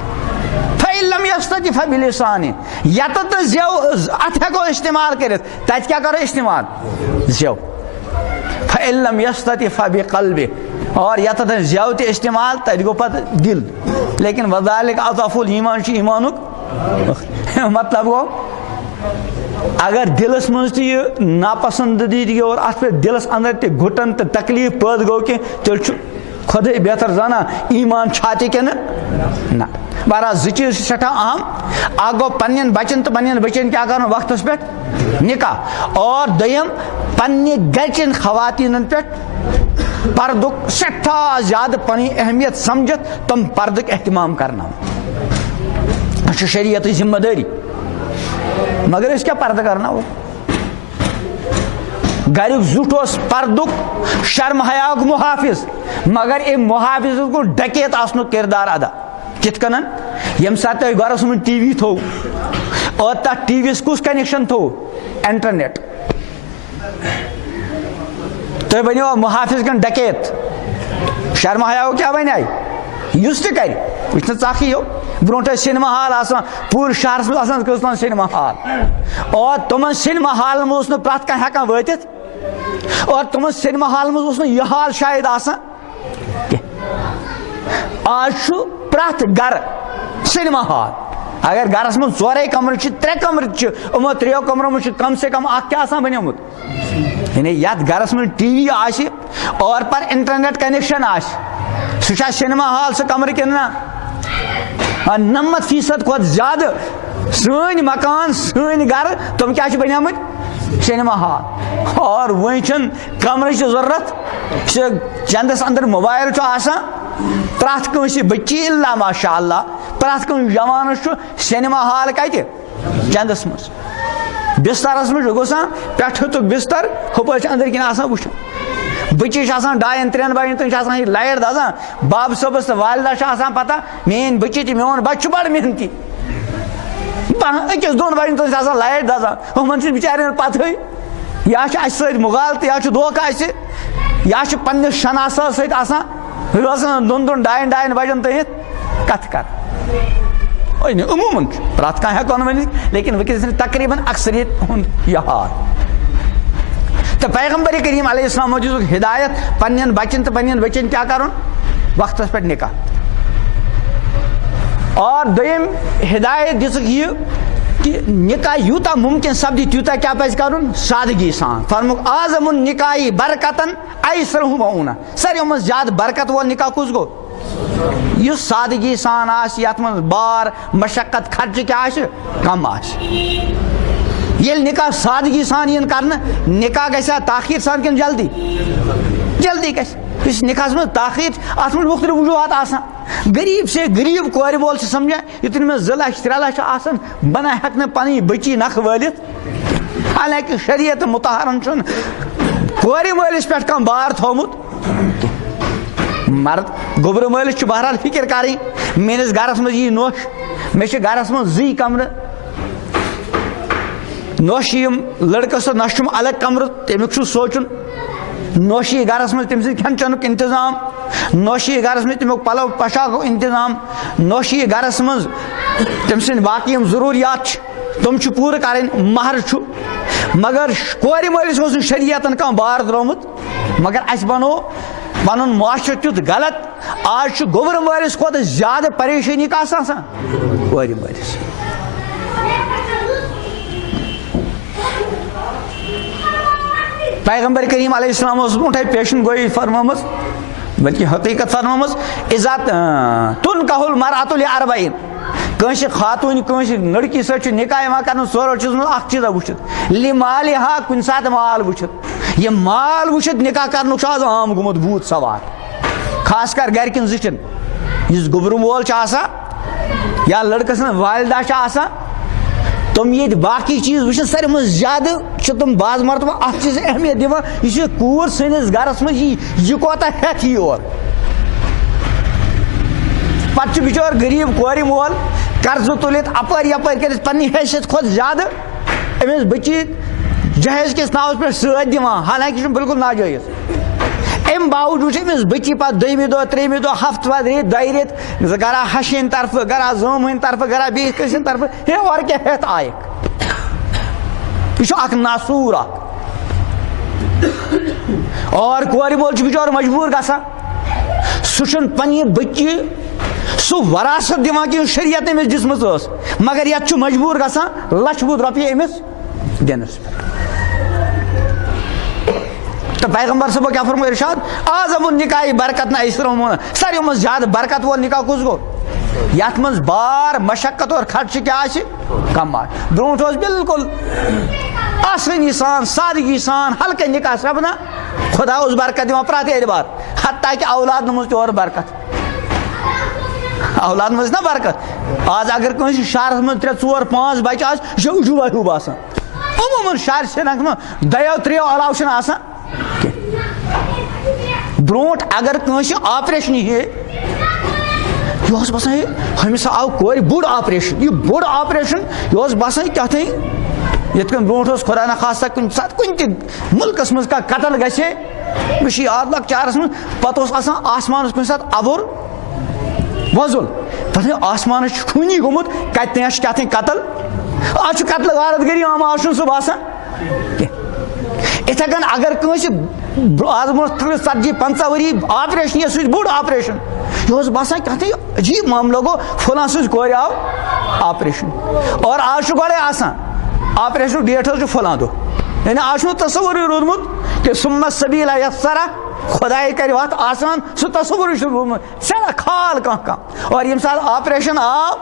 فإن لم يستطع فبلسانہ یتتھ نہٕ زٮ۪و اتھٕ ہٮ۪کو استعمال کٔرِتھ تتہِ کیٛاہ کرو استعمال زٮ۪و فَإِن لَمْ يَسْتَطِعْ فَبِقَلْبِهِ، اور یتھ زیو تہِ استعمال تتہِ گوٚو پتہٕ دل، لیکن وَذَلِكَ أَضْعَفُ الْإِیمان چھُ ایمانُک مطلب گوٚو اگر دلس منٛز تہِ یہِ ناپسندیدگی اور اتھ پٮ۪ٹھ دلس اندر تہِ گھٹن تہٕ تکلیف پٲدٕ گوٚو کینٛہہ تیٚلہِ چھُ خۄدٕے بہتر زانان ایمان چھا تہِ کِنہٕ نہ. بہرحال زٕ چیٖز چھِ سٮ۪ٹھاہ اہم، اکھ گوٚو پننٮ۪ن بچن تہٕ پننٮ۪ن بچن کیٛاہ کرُن وقتس پٮ۪ٹھ نکاح، اور دوٚیِم پننہِ گرِچٮ۪ن خواتیٖنن پٮ۪ٹھ پردُک سٮ۪ٹھاہ زیادٕ پنٕنۍ اہمیت سمجھتھ تِم پردُک اہتمام کرناوُن. یہِ چھُ شریعتٕچ ذمہٕ دٲری، مگر أسۍ کیٛاہ پردٕ کرناوو؟ گریُک زیُٹھ اوس پردُک شرم حیاہُک محافظ، مگر أمۍ محافظ گوٚو ڈکیت آسنُک کردار ادا. کِتھ کٔنن؟ ییٚمہِ ساتہٕ تۄہہِ گرس منٛز ٹی وی تھوٚو اور تتھ ٹی وی یس کُس کنیکشن تھوٚو؟ انٹرنیٹ. تُہۍ ؤنِو محافظ کِنہٕ ڈکیت؟ شرم حیا کیٛاہ ونے یُس تہِ کرِ، یہِ چھُنہٕ ژکھٕے یو. برونٛٹھ ٲسۍ سینما ہال آسان پوٗرٕ شہرس منٛز آسان کٔژتام سینما ہال، اور تِمن سینما ہالن منٛز اوس نہٕ پرٛٮ۪تھ کانٛہہ ہٮ۪کان وٲتِتھ، اور تِمن سینما ہالن منٛز اوس نہٕ یہِ حال شاید آسان کینٛہہ. آز چھُ پرٛٮ۪تھ گرٕ سینما ہال. اگر گرس منٛز ژورے کمرٕ چھِ، 3 کمرٕ چھِ، یِمو 3 کمرو منٛز چھُ کم سے کم اکھ کیٛاہ آسان بنیومُت، یعنی یتھ گرس منٛز ٹی وی آسہِ اور پتہٕ انٹرنیٹ کنیکشن آسہِ، سُہ چھا سینما ہال سُہ کمرٕ کِنہٕ نہ؟ 90% کھۄتہٕ زیادٕ سٲنۍ مکان سٲنۍ گرٕ تِم کیٛاہ چھِ بنیمٕتۍ؟ Cinema hall. اور وۄنۍ چھُنہٕ کمرٕچ ضروٗرت، چندس اندر موبایل چھُ آسان، پرٛٮ۪تھ کٲنٛسہِ بچی الا ماشاء اللہ پرٛٮ۪تھ کٲنٛسہِ جوانس چھُ سینما ہال کتہِ؟ چندس منٛز. بسترس منٛز چھُ گژھان پٮ۪ٹھٕ ہیوٚتُک بستر، ہُپٲرۍ چھِ أنٛدرۍ کِنۍ آسان وٕچھُن. بچی چھِ آسان 2-3 بجن تام چھِ آسان یہِ لایٹ دزان، باب صٲبس تہٕ والدہ چھِ آسان پتہ میٲنۍ بچی تہِ میون بچہِ چھُ بڑٕ محنتی، 1-2 بجن تام چھِ آسان لایٹ دزان. ہُمن چھِ بِچارٮ۪ن پتہٕے، یا چھُ اَسہِ سۭتۍ مُغالطہٕ یا چھُ دھوکہٕ اَسہِ، یا چھُ پننِس شناسس سۭتۍ آسان روزان 2-2 بجن تام کتھ کران. عموٗمن چھُ پرٛٮ۪تھ کانٛہہ ہٮ۪کو نہٕ ؤنِتھ، لیکن وٕنکیٚس چھِ تقریٖباً اکثریت ہُنٛد یہِ حال. تہٕ پیغمبر کریم علیہ السلام دِژُکھ ہدایت پننٮ۪ن بچن تہٕ پننٮ۪ن بچن کیٛاہ کرُن؟ وقتس پٮ۪ٹھ نکاح. اور دوٚیِم ہدایت دِژٕکھ یہِ کہ نکاح یوٗتاہ ممکن سپدِ تیوٗتاہ کیٛاہ پزِ کرُن؟ سادگی سان. فرموُکھ اعظم النکاحِ برکتن ایسرہ مؤونہ، ساروٕیو منٛز زیادٕ برکت وول نکاح کُس گوٚو؟ یُس سادگی سان آسہِ، یتھ منٛز بار مشقت خرچہٕ کیٛاہ آسہِ؟ کم آسہِ. ییٚلہِ نکاح سادگی سان یِن کرنہٕ، نکاح گژھِ تاخیر سان کِنہٕ جلدی؟ جلدی گژھِ. یُس نکاحس منٛز تاخیر چھِ اتھ منٛز مختلف وجوہات آسان. غریٖب سے غریٖب کورِ وول چھِ سمجھان یُتھ نہٕ مےٚ 2 لچھ 3 لچھ آسان بہٕ نہ ہٮ۪کہٕ نہٕ پنٕنۍ بچی نکھٕ وٲلِتھ. حالانکہِ شریعت مُطہرن چھُنہٕ کورِ مٲلِس پٮ۪ٹھ کانٛہہ بار تھوٚومُت. مرد گوٚبرٕ مٲلِس چھُ بہرحال فِکر کرٕنۍ میٲنِس گرس منٛز یی نوٚش، مےٚ چھِ گرس منٛز 2 کمرٕ، نوٚش یِم لڑکس تہٕ نۄشہِ چھُم الگ کمرٕ، تمیُک چھُ سونچُن. نوٚش یی گرس منٛز تٔمۍ سٕنٛدِ کھٮ۪ن چٮ۪نُک انتظام، نوٚش یی گرس منٛز تمیُک پلو پۄشاکُک انتظام، نوٚش یی گرس منٛز تٔمۍ سٕنٛدۍ باقٕے یِم ضروٗریات چھِ تِم چھِ پوٗرٕ کرٕنۍ، مہر چھُ. مگر کورِ مٲلِس اوس نہٕ شریعتن کانٛہہ بار ترٛوومُت. مگر اَسہِ بنوو پنُن معاشرٕ تیُتھ غلط، آز چھُ گوٚبرٕ مٲلِس کھۄتہٕ زیادٕ پریشٲنی کَس آسان؟ کورِ مٲلِس. پیغمبر کریم علیہ السلام اوس برونٛٹھے پیشن گویی فرمٲمٕژ، بلکہ حقیقت فرمٲمٕژ عزت تُنکح المرأة لأربعین. کٲنٛسہِ خاتوٗنہِ کٲنٛسہِ لڑکی سۭتۍ چھُ نکاح یِوان کرنہٕ 4 چیٖزن منٛز اکھ چیٖزا وٕچھِتھ، لمالہا کُنہِ ساتہٕ مال وٕچھِتھ. یہِ مال وٕچھِتھ نکاح کرنُک چھُ آز عام گوٚمُت بوٗت سوار، خاص کر گرِکٮ۪ن زِٹھٮ۪ن. یُس گوٚبرٕ مول چھُ آسان یا لڑکہٕ سٕنٛز والدہ چھِ آسان، تِم ییٚتہِ باقٕے چیٖز وٕچھن ساروی منٛز زیادٕ چھِ تِم بعض مرتبہ اتھ چیٖزس اہمیت دِوان، یُس یہِ کوٗر سٲنِس گرس منٛز یہِ کوتاہ ہٮ۪تھ یی یور. پتہٕ چھُ بِچور غریٖب کورِ مول قرضہٕ تُلِتھ اپٲرۍ یپٲرۍ کٔرِتھ پننہِ حیثیت کھۄتہٕ زیادٕ أمِس بچی جہیز کِس ناوس پٮ۪ٹھ سۭتۍ دِوان، حالانکہِ چھُ بِلکُل ناجٲیز. امہِ باوجوٗد چھِ أمِس بچی پتہٕ 2مہِ دۄہ 3مہِ دۄہ ہفتہٕ پتہٕ رٮ۪تھ 2 رٮ۪تھ گرا ہشہِ ہٕنٛدِ طرفہٕ گرا زٲمہٕ ہٕنٛدِ طرفہٕ گرا بیٚیِس کٲنٛسہِ ہٕنٛدِ طرفہٕ ہے اورٕ کیٛاہ ہٮ۪تھ آیکھ. یہِ چھُ اکھ ناسوٗر اکھ. اور کور بول بچور مجبور گژھان سہ پنہ بچی سہ وراثت دِوان کہ شریعت أمس دِژمٕژ ٲس مگر یتھ چھُ مجبور گژھان لچھ وُہ رۄپیہِ أمس دِنس پٮ۪ٹھ. تو پیغمبر صبح کیا فرمو ارشاد اعظم النکاح برکت نہ ایسرمون ساروی منٛز زیادٕ برکت وول نکاح کُس گوٚو یتھ منٛز بار مشقت اور خرچہ کیا آسہِ کم آسہِ. برونٛٹھ اوس بالکل آسٲنی سان سادگی سان ہلکے نکاح سپدان خدا اوس برکت دِوان پرٛٮ۪تھ اعتبار حتیٰ کہ اولاد منٛز تہِ اور برکت اولاد منٛز نا برکت. آز اگر کٲنٛسہِ شہرس منٛز 3 4 5 بچہِ آسہِ یہِ چھُ عجوٗبہ ہیوٗ باسان. عموٗماً شہر سرینگرس منٛز 2 3 علاوٕ چھُنہٕ آسان کینٛہہ. برونٛٹھ اگر کٲنٛسہِ آپریشن یہِ اوس باسان ہے ہمِس آو کورِ بوٚڑ آپریشن یہِ بوٚڑ آپریشن یہِ اوس باسان کیٛاہ تانۍ یِتھ کٔنۍ برونٛٹھ اوس خۄدا نخواستہ کُنہِ ساتہٕ کُنہِ تہِ مُلکس منٛز کانٛہہ قتل گژھِ ہے مےٚ چھُ یاد لۄکچارس منٛز پتہٕ اوس آسان آسمانس کُنہِ ساتہٕ اَبُر وۄزُل پتہٕ آسمانس چھُ خوٗنی گوٚمُت کتہِ تانۍ آسہِ کیٛاہ تانۍ قتل آز چھُ قتل غارت گٔری عام آز چھُنہٕ سُہ باسان کینٛہہ. یِتھے کٔنۍ اگر کٲنٛسہِ آز برونٛٹھ 30 40 50 ؤری آپریشن یہِ سُہ بوٚڑ آپریشن یہِ اوس باسان کیٛاہ تانۍ عجیٖب معاملہٕ گوٚو فلان سٕنٛزِ کورِ آو آپریشن اور آز چھُ گۄڈے آسان آپریشنُک ڈیٹ حظ چھُ فلان دۄہ یعنی آز چھُنہٕ تصوُرٕے روٗدمُت کہ ثُمَّ السَّبیٖلَ یَسَّرَہ خۄداے کرِ وَتھ آسان سُہ تصوُرٕے چھُنہٕ روٗدمُت سیٚدھا کھال کانٛہہ اور ییٚمہِ ساتہٕ آپریشن آو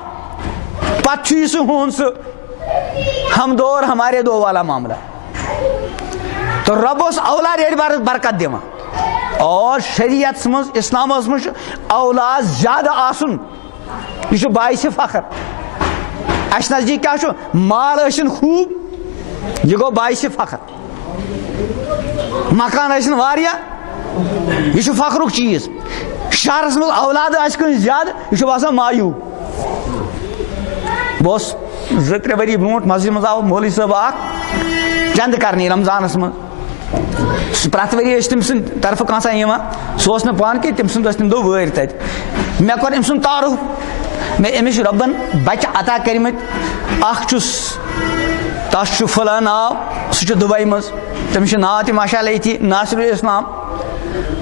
پتہٕ چھُ یہِ سُہ ہُہُنٛد سُہ ہم دو اور ہمارے دو والا معاملہ. تو رب اوس اولاد اعتبارس برکت دِوان اور شریعتس منٛز اسلامس منٛز چھُ اولاد زیادٕ آسُن یہِ چھُ باعثِ فخر. اَسہِ نزدیٖک کیٛاہ چھُ مال ٲسِن خوٗب یہِ گوٚو باعثِ فخر مکان ٲسِن واریاہ یہِ چھُ فخرُک چیٖز. شہرس منٛز اولاد آسہِ کٲنٛسہِ زیادٕ یہِ چھُ باسان مایوٗب. بہٕ اوسُس 2 3 ؤری برونٛٹھ مسجد منٛز آو مولوی صٲب اکھ چندٕ کرنہِ رمضانس منٛز سُہ پرٛٮ۪تھ ؤری ٲسۍ تٔمۍ سٕنٛدِ طرفہٕ کانٛہہ سا یِوان سُہ اوس نہٕ پانہٕ کینٛہہ تٔمۍ سُنٛد ٲسۍ تَمہِ دۄہ وٲرۍ تتہِ. مےٚ کوٚر أمۍ سُنٛد تعارُف مےٚ أمِس چھُ رۄبن بچہِ عطا کٔرمٕتۍ اکھ چھُس تس چھُ فلان ناو سُہ چھُ دُبے منٛز تٔمِس چھُ ناو تہِ ماشاء اللہ ییٚتھی ناصر اسلام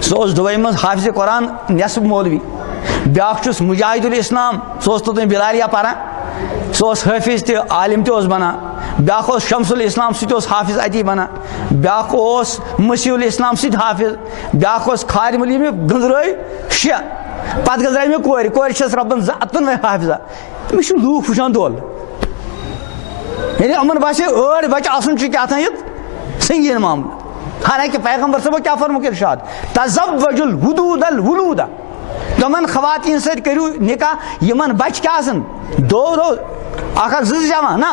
سُہ اوس دُبے منٛز حافظِ قرآن نٮ۪صف مولوی. بیٛاکھ چھُس مجاہد الاسلام سُہ اوس توٚتانۍ بِلالیا پران سُہ اوس حٲفظ تہِ عالم تہِ اوس بنان. بیٛاکھ اوس شمس الاسلام سُہ تہِ اوس حافظ اتی بنان. بیٛاکھ اوس مسیح الاسلام سُہ تہِ حافظ. بیٛاکھ اوس خادم علی مےٚ گٔنٛزرٲے 6 پتہٕ گٔنٛزرٲے مےٚ کورِ چھس رۄبن 2 حافظہ. مےٚ چھِ لوٗکھ وٕچھان دۄل یعنی یِمن باسے 8 بچہِ آسُن چھُ کیٛاہ تانۍ سنگیٖن معاملہٕ. حالانکہِ پیغمبر صٲبو کیٛاہ فرموُکھ ارشاد تزوجوا الودود الولوٗدا تِمن خواتیٖن سۭتۍ کٔرِو نکاح یِمن بچہِ کیٛاہ آسن 2 اکھ 2 جمع نہ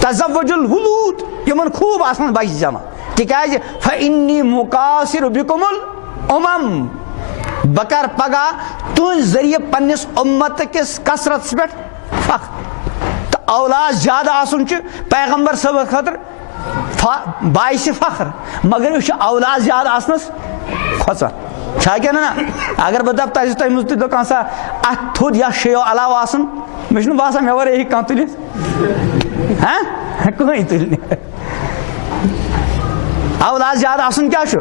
تزوجوا الولوٗد یِمن خوٗب آسن بچہِ جمع تِکیٛازِ فإنی مُقاصِر بِکُم الأمم بہٕ کرٕ پگہہ تُہنٛدِ ذٔریعہٕ پننِس اُمت کِس کثرتس پٮ۪ٹھ فخر. تہٕ اولاد زیادٕ آسُن چھُ پیغمبر صٲبس خٲطرٕ باعثِ فخر مگر یہِ چھُ اولاد زیادٕ آسنس کھۄژان چھا کِنہٕ نہ. اگر بہٕ دپہٕ تۄہہِ منٛز تہِ کانٛہہ سا اتھ تھوٚد یا 6 علاوٕ آسُن مےٚ چھُنہٕ باسان مےٚ ورٲے ہیٚکہِ کانٛہہ تُلِتھ کٕہٕنۍ تُلہِ نہٕ. اولاد زیادٕ آسُن کیٛاہ چھُ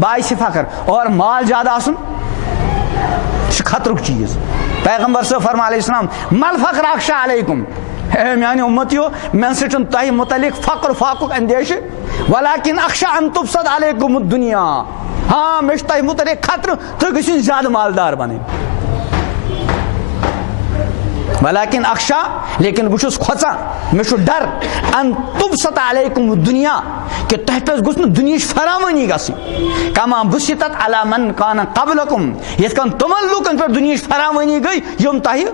باعثِ فخر اور مال زیادٕ آسُن چھُ خطرُک چیٖز. پیغمبر صٲب فرماے علیہ السلام مل فخر اخشى علیکم اے میانہِ اُمتیو مےٚ سۭتۍ چھُنہٕ تۄہہِ مُتعلق فخر فاقُک اندیشہٕ ولکن اخشى ان تبسط علیکم الدنیا ہاں مےٚ چھُ تۄہہِ مُتعلق خطرٕ تُہۍ گٔژھِو زیادٕ مالدار بنٕنۍ. ولکن اخشى لیکن بہٕ چھُس کھۄژان مےٚ چھُ ڈر ان تبسط علیکم الدنیا کہ تۄہہِ پٮ۪ٹھ گوٚژھ نہٕ دُنیہِچ فراوٲنی گژھٕنۍ کما بُسطت علی من کان قبلکم یِتھ کٔنۍ تِمن لوٗکن پٮ۪ٹھ دُنیہِچ فراوٲنی گٔے یِم تۄہہِ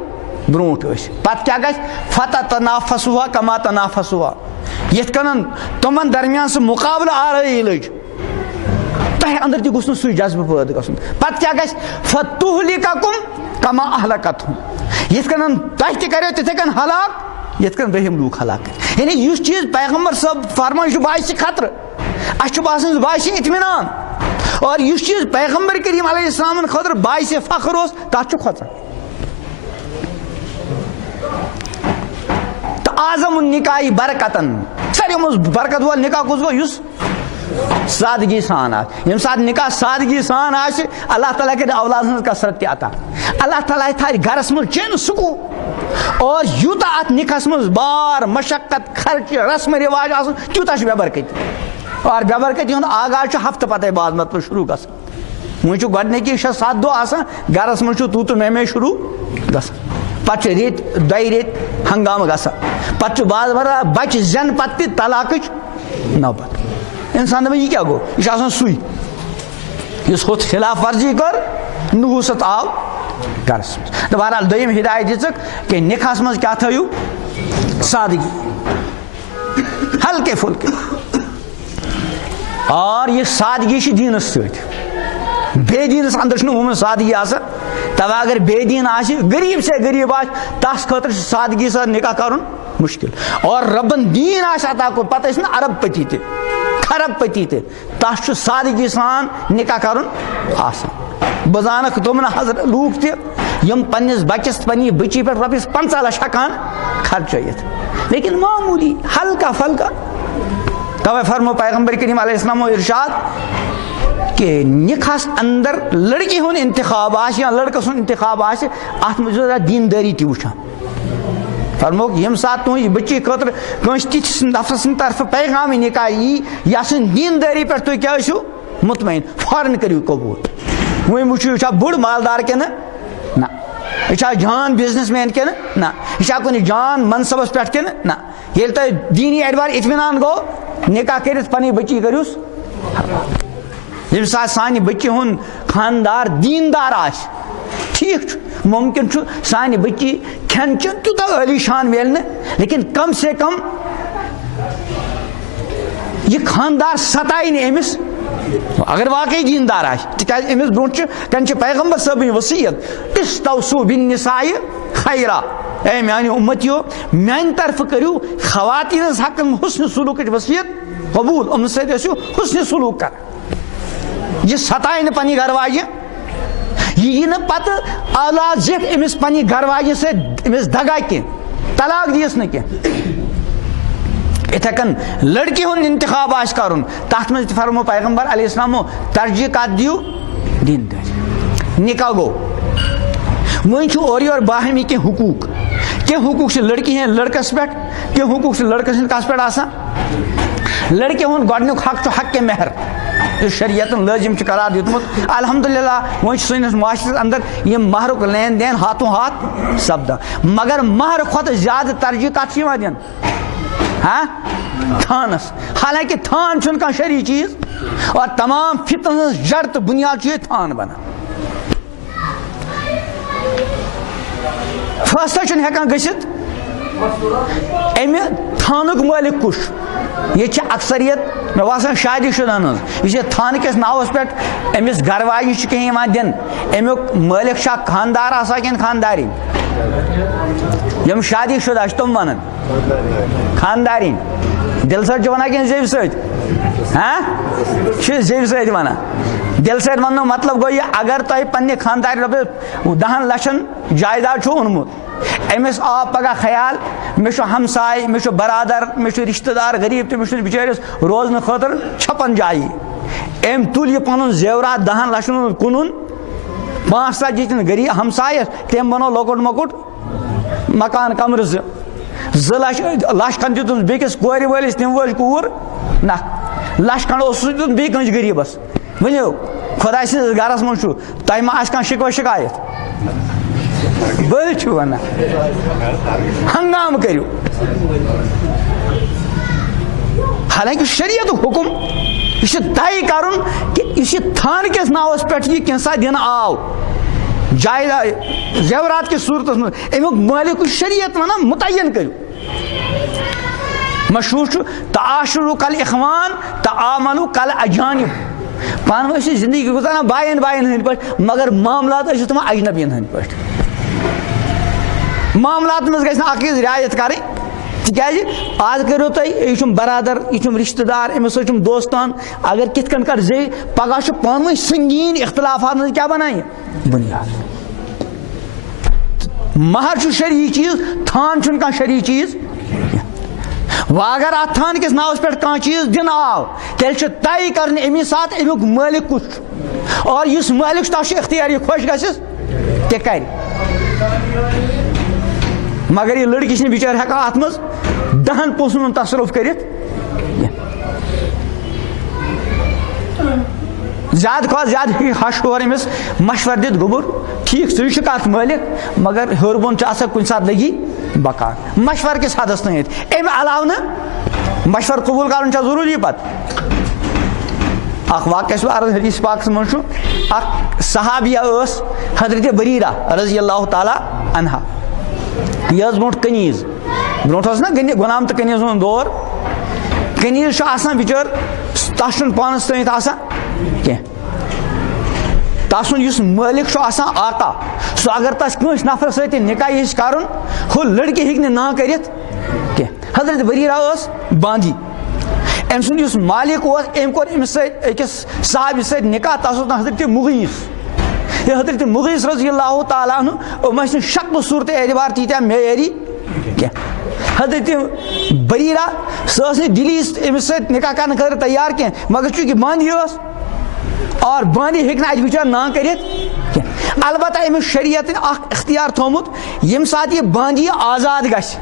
برونٛٹھ ٲسۍ. پتہٕ کیٛاہ گژھِ فتتنافسوها کما تنافسوها یِتھ کٔنۍ تِمن درمیان سُہ مُقابلہٕ آرٲیی لٔج تۄہہِ اندر تہِ گوٚژھ نہٕ سُے جذبہٕ پٲدٕ گژھُن. پتہٕ کیٛاہ گژھِ فتہلککم کما اہلکتہم یِتھ کٔنۍ تۄہہِ تہِ کریو تِتھے کٔنۍ ہلاک یِتھ کٔنۍ برہم لوٗکھ ہلاک کٔرۍ. یعنی یُس چیٖز پیغمبر صٲب فرمان یہِ چھُ باعثِ خطرٕ اَسہِ چھُ باسان باعثِ اطمینان اور یُس چیٖز پیغمبر کریم علیہ السلامن خٲطرٕ باعثِ فخر اوس تتھ چھُ کھۄژان. تہٕ اعظم النکاح برکتن ساروی منٛز برکت وول نکاح کُس گوٚو یُس سادگی سان یم سات نکاح سادگی سان اللہ تعالیٰ کر اولاد ہن کثرت تہ عطا اللہ تعالیٰ تھاوِ گھرس من چین سکون اور یوتاہ ات نکاحس من بار مشقت خرچ رسم رواج آسن تیوتاہ چھ بے برکتی اور بے برکتی ہند آغاز چھ ہفتہ پتہ بعد مطلب شروع گژھان وۄنۍ چھُ گۄڈنِکی 6-7 دۄہ آسان گرس منٛز چھُ تو میں شروع گژھان پتہٕ چھِ رٮ۪تۍ 2 رٮ۪تۍ ہنگامہٕ گژھان پتہٕ چھُ بعض بَران بچہِ زٮ۪نہٕ پتہٕ تہِ طلاقٕچ نوبت انسان دپان یہ کیا گو یہ آسان سُے یُس ہُتھ خلاف ورزی کٔر نحوست آو گرس منٛز تہٕ بہرحال دوٚیِم ہدایت دِژٕکھ کہ نکاحس منٛز کیٛاہ تھٲیِو سادگی ہلکے پھُلکے اور یہ سادگی چھِ دیٖنس سۭتۍ بے دیٖنس اندر چھُنہٕ عموٗمن سادگی آسان تبہ اگر بے دین آسہِ غریب سے غریب آسہِ تس خٲطرٕ چھُ سادگی سۭتۍ نکاح کرُن مشکل اور ربن دین آسہِ عطا کوٚر پتہٕ ٲسۍ نہٕ ارب پتی تہِ خرب پتی تہِ تس چھُ سادگی سان نکاح کرُن آسان بہٕ زانکھ تِم حضرت لوٗکھ تہِ یم پننس بچس پننہِ بچی پٮ۪ٹھ رۄپیس 50 لچھ ہٮ۪کان خرچٲیِتھ لیکن معموٗلی ہلکا پھلکا توے فرمو پیغمبر کریم علیہ السلام ارشاد کہ نکاحس اندر لڑکی ہُنٛد انتخاب آسہِ یا لڑکہٕ سُنٛد انتخاب آسہِ اتھ منٛز چھُ دیندٲری تہِ وٕچھان فرموک یم سات تُہنٛدِ بچی خٲطرٕ کٲنٛسہِ تِتھِس نفرٕ سٕنٛدِ طرفہٕ پیغامِ نکاح یی یتھ سٕنٛدِ دیندٲری پٮ۪ٹھ تُہۍ کیٛاہ ٲسِو مطمعین فوراً کٔرِو قبوٗل وۄنۍ وٕچھِو یہِ چھا بوٚڑ مالدار کِنہٕ نہ یہِ چھا جان بِزنس مین کِنہٕ نہ یہِ چھا کُنہِ جان منصبس پٮ۪ٹھ کِنہٕ نہ ییٚلہِ تۄہہِ دیٖنی اعتبار اطمینان گوٚو نکاح کٔرِتھ پنٕنۍ بچی کٔرِوس ییٚمہِ ساتہٕ سانہِ بچی ہُنٛد خاندار دیندار آسہِ ٹھیٖک چھُ ممکن چھُ سانہِ بچی کھٮ۪ن چٮ۪ن تیوٗتاہ عٲلی شان میلہِ نہٕ لیکن کم سے کم یہِ خاندار ستایہِ نہٕ أمِس اگر واقعی دیندار آسہِ تِکیٛازِ أمِس برونٛٹھ چھِ کَنہِ چھِ پیغمبر صٲبٕنۍ ؤصیت استوصوا بالنساء خیرا اے میانہِ اُمتیو میانہِ طرفہٕ کٔرِو خواتیٖن ہٕنٛز حقن حسنِ سلوٗکٕچ ؤصیت قبوٗل یِمن سۭتۍ ٲسِو حسنِ سلوٗک کران یہِ ستایہِ نہٕ پننہِ گرٕ واجہِ یہ یی نہٕ پتہٕ اولاد زِٹھ أمِس پننہِ گرٕ واجہِ سۭتۍ أمِس دگا کینٛہہ طلاق دِیس نہٕ کینٛہہ یِتھے کٔنۍ لڑکی ہُنٛد انتخاب آسہِ کرُن تتھ منٛز تہِ فرمو پیغمبر علیہ السلامو ترجیح کتھ دِیِو دیندٲری نکاح گوٚو وۄنۍ چھُ اورٕ یورٕ باہمی کینٛہہ حقوٗق چھِ لڑکی ہٕنٛدۍ لڑکس پٮ۪ٹھ کینٛہہ حقوٗق چھِ لڑکس ہٕنٛدۍ کس پٮ۪ٹھ آسان لڑکی ہُنٛد گۄڈنیُک حق چھُ حقِ مہر یُس شریعتن لٲزم چھُ قرار دیُتمُت الحمدللہ وۄنۍ چھُ سٲنِس معاشرس اندر یِم مہرُک لین دین ہاتھوں ہاتھ سپدان مگر مہر کھۄتہٕ زیادٕ ترجیح کتھ چھِ یِوان دِنہٕ تھانس حالانکہ تھان چھُنہٕ کانٛہہ شرعی چیٖز اور تمام فتنن ہٕنٛز جڑ تہٕ بُنیاد چھُ ییٚتہِ تھان بنان فٲصلہٕ چھُنہٕ ہٮ۪کان گٔژھِتھ امہِ تھانُک مٲلِک کُس چھُ ییٚتہِ چھِ اکثریت مےٚ باسان شادی شُدن ہٕنٛز یُس یہِ تھانہٕ کِس ناوس پٮ۪ٹھ أمِس گرٕ واجنہِ چھُ کینٛہہ یِوان دِنہٕ امیُک مٲلِک چھا خاندار آسان کِنہٕ خاندارِنۍ یم شادی شُدہ چھِ تِم ونان خاندارِنۍ دِلہٕ سۭتۍ چھِ ونان کِنہٕ زیٚوِ سۭتۍ چھِ زیٚوِ سۭتۍ ونان دِلہٕ سۭتۍ وننُک مطلب گوٚو یہِ اگر تۄہہِ پننہِ خاندارِ رۄپیس 10 لچھن جایداد چھُ اوٚنمُت أمِس آو پگاہ خیال مےٚ چھُ ہمساے مےٚ چھُ برادر مےٚ چھُ رشتہٕ دار غریٖب تٔمِس چھُنہٕ بِچٲرِس روزنہٕ خٲطرٕ چھپن جایی أمۍ تُل یہِ پنُن زیورات 10 لچھن ہُنٛد کُنُن 5 لچھ دِتِن غریٖب ہمسایس تٔمۍ بنوو لۄکُٹ مۄکُٹ مکان کمرٕ 2 لچھ کھنڈ دیُتُن بیٚکِس کورِ وٲلِس تِم وٲج کوٗر نہ لچھ کھنڈ اوس دیُتُن بیٚیہِ کٲنٛسہِ غریٖبس ؤنِو خۄداے سٕنٛدِس گرس منٛز چھُ تۄہہِ ما آسہِ کانٛہہ شِکوہ شِکایت بٔلۍ چھُ ونان ہنگامہٕ کٔرِو حالانکہ شریعتُک حُکم یہِ چھُ طے کرُن کہِ یُس یہِ تھانہٕ کِس ناوس پٮ۪ٹھ یہِ کینٛہہ ساتہٕ دِنہٕ آو جایداد زیورات کِس صوٗرتس منٛز امیُک مٲلِک چھُ شریعت ونان مُتعین کٔرِو مشہوٗر چھُ تعاشروا کل اخوان تعاملوا کل اجانب پانہٕ ؤنۍ ٲسِو زندگی گُزاران باین ہٕنٛدۍ پٲٹھۍ مگر معاملات ٲسِو تِمن اجنبین ہٕنٛدۍ پٲٹھۍ معاملاتن منٛز گژھِ نہٕ اکھ چیٖز رعایت کرٕنۍ تِکیٛازِ آز کٔرِو تُہۍ یہِ چھُم برادر یہِ چھُم رشتہٕ دار أمِس سۭتۍ چھُم دوستان اگر کِتھ کٔنۍ کر زیٚیہِ پگاہ چھُ پانہٕ ؤنۍ سنگیٖن اختلافات منٛز کیٛاہ بنان یہِ بُنیاد مہر چھُ شرعی چیٖز تھان چھُنہٕ کانٛہہ شرعی چیٖز اگر ات تھان کس ناوس پہ کھانا چیز دن آو تیل طے کرنے امی سات امیک مالک کس اور اس مالک تس اختیار یہ خوش گھس تہ کر مگر یہ لڑکی چھ بچار ہیکان ات مز 10 پونسن تصرف کرت زیادہ کھوتہ زیادہ ہش ہور امس مشور دت گوبر ٹھیک ثہ کت مالک مگر ہیور بون کن سات لگی بکار مشور کس حدس تین امہ علاوہ مشور قبول کرن ضروری پتہ اخ واقعہ عرض حدیث پاک من اخ صحابیہ اس حضرت بریرہ رضی اللہ تعالی عنہا یہ برونٹ کنیز برونٹ نا غلام تو کنیز ہند دور کنیز آسان بچار تس پانس تانت آسان کی تسن اس مالک آسان آقا سو اگر تس کنس نفر ست نکاح یس کرن ہو لڑکی ہیکہ نا کرت کی حضرت بریرہ اس باندی ام سند اس مالک ام کور امس اکس صحابی ست نکاح تس حضرت مغیث یہ حضرت مغیث رضی اللہ تعالیٰ عنہ ام شکل صورت اعتبار تیتیا معیاری کی حضرت بریرہ سہ دلی امس ست نکاح کرنے خاطر تیار کی مگر چونکہ باندی اس اور باندی ہیکہ ات بچار نا کرت البتہ امس شریعت اخ اختیار تھومت یم سات یہ باندی آزاد گژھِ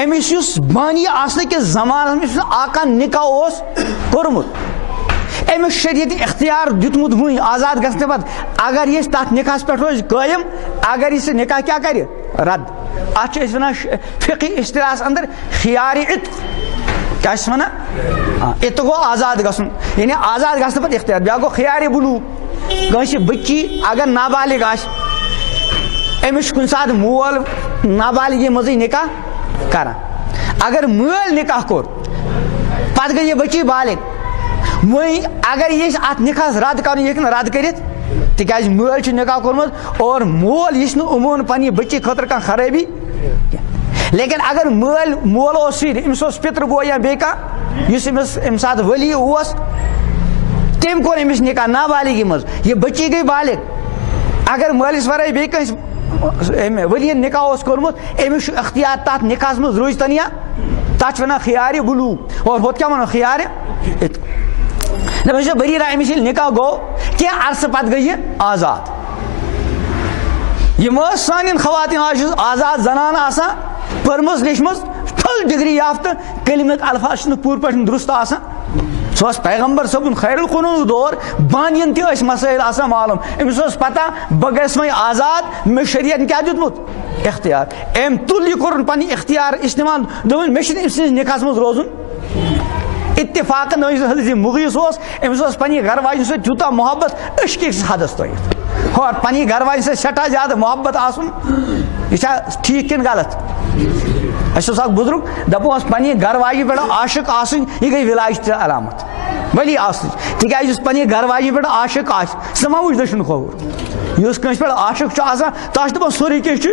امس اس بانی آسنے کے زمانہ میں آقا نکاح اس کورمت امس شریعت اختیار دیتمت وہیں آزاد گھنے پتہ اگر یہ تک نکاح پہ روز قائم اگر یہ نکاح کیا کرے رد ات ونان فقی اصطلاحس اندر خیار عتق کیا ونان عتق گو آزاد گھن یعنی آزاد گھنے پتہ اختیار بیا گو خیار بلوغ کانس بچی اگر نابالغ امس کن سات مول نابالغی مزے نکاح کران اگر مول نکاح کور پتہ گئی یہ بچی بالغ وہیں اگر یہ ات نکاح رد کر یہ رد کرت تکیاز مول چھ نکاح کورمت اور مول یہ عموماً پنہ بچی خاطر کان خرابی لیکن اگر مول اس امس پتر بو یا بی اس ام سات ولی اس تم کور امس نکاح نابالغی مز یہ بچی گئی بالغ اگر مالس ورائے بی کنس ولی نکاح اس کورمت امس اختیار تات نکاح مز روز تنیا تات ونان خیار بلوغ اور ہوت کیا ونان خیار دپان بریرہ امس نکاح گو کیا عرصہ پتہ گئی آزاد یہ سان خواتین آج آزاد زنان آسان پرمز لیچمز فل ڈگری یافتہ کلمت الفاظ پور پہ درست آسان سو پیغمبر صبن خیر القرون دور بانین تہ مسائل آسان معلوم امس پتہ بہ گھس وی آزاد میں شریعت کیا دیتمت اختیار ام تل یہ کورن پن اختیار استعمال دپن مے ام سندس نکاحس مز روزن اتفاقاً حضرت مغیث امس پنہ گھر واجن ست تیوتاہ محبت عشق کس حدس تیت اور پنہ گھر واجن ست سٹھا زیادہ محبت آسن یہ ٹھیک کن غلط اس اخ بزرگ دپس پنہ گھر واجن پہ عاشق آسن یہ گئی ولایت علامت ولی آسن تکیاز پنہ گھر واجن پہ عاشق آس سہ ما وچ دشن کھوور اس کنس پہ عاشق آسان تس دپان سوری کس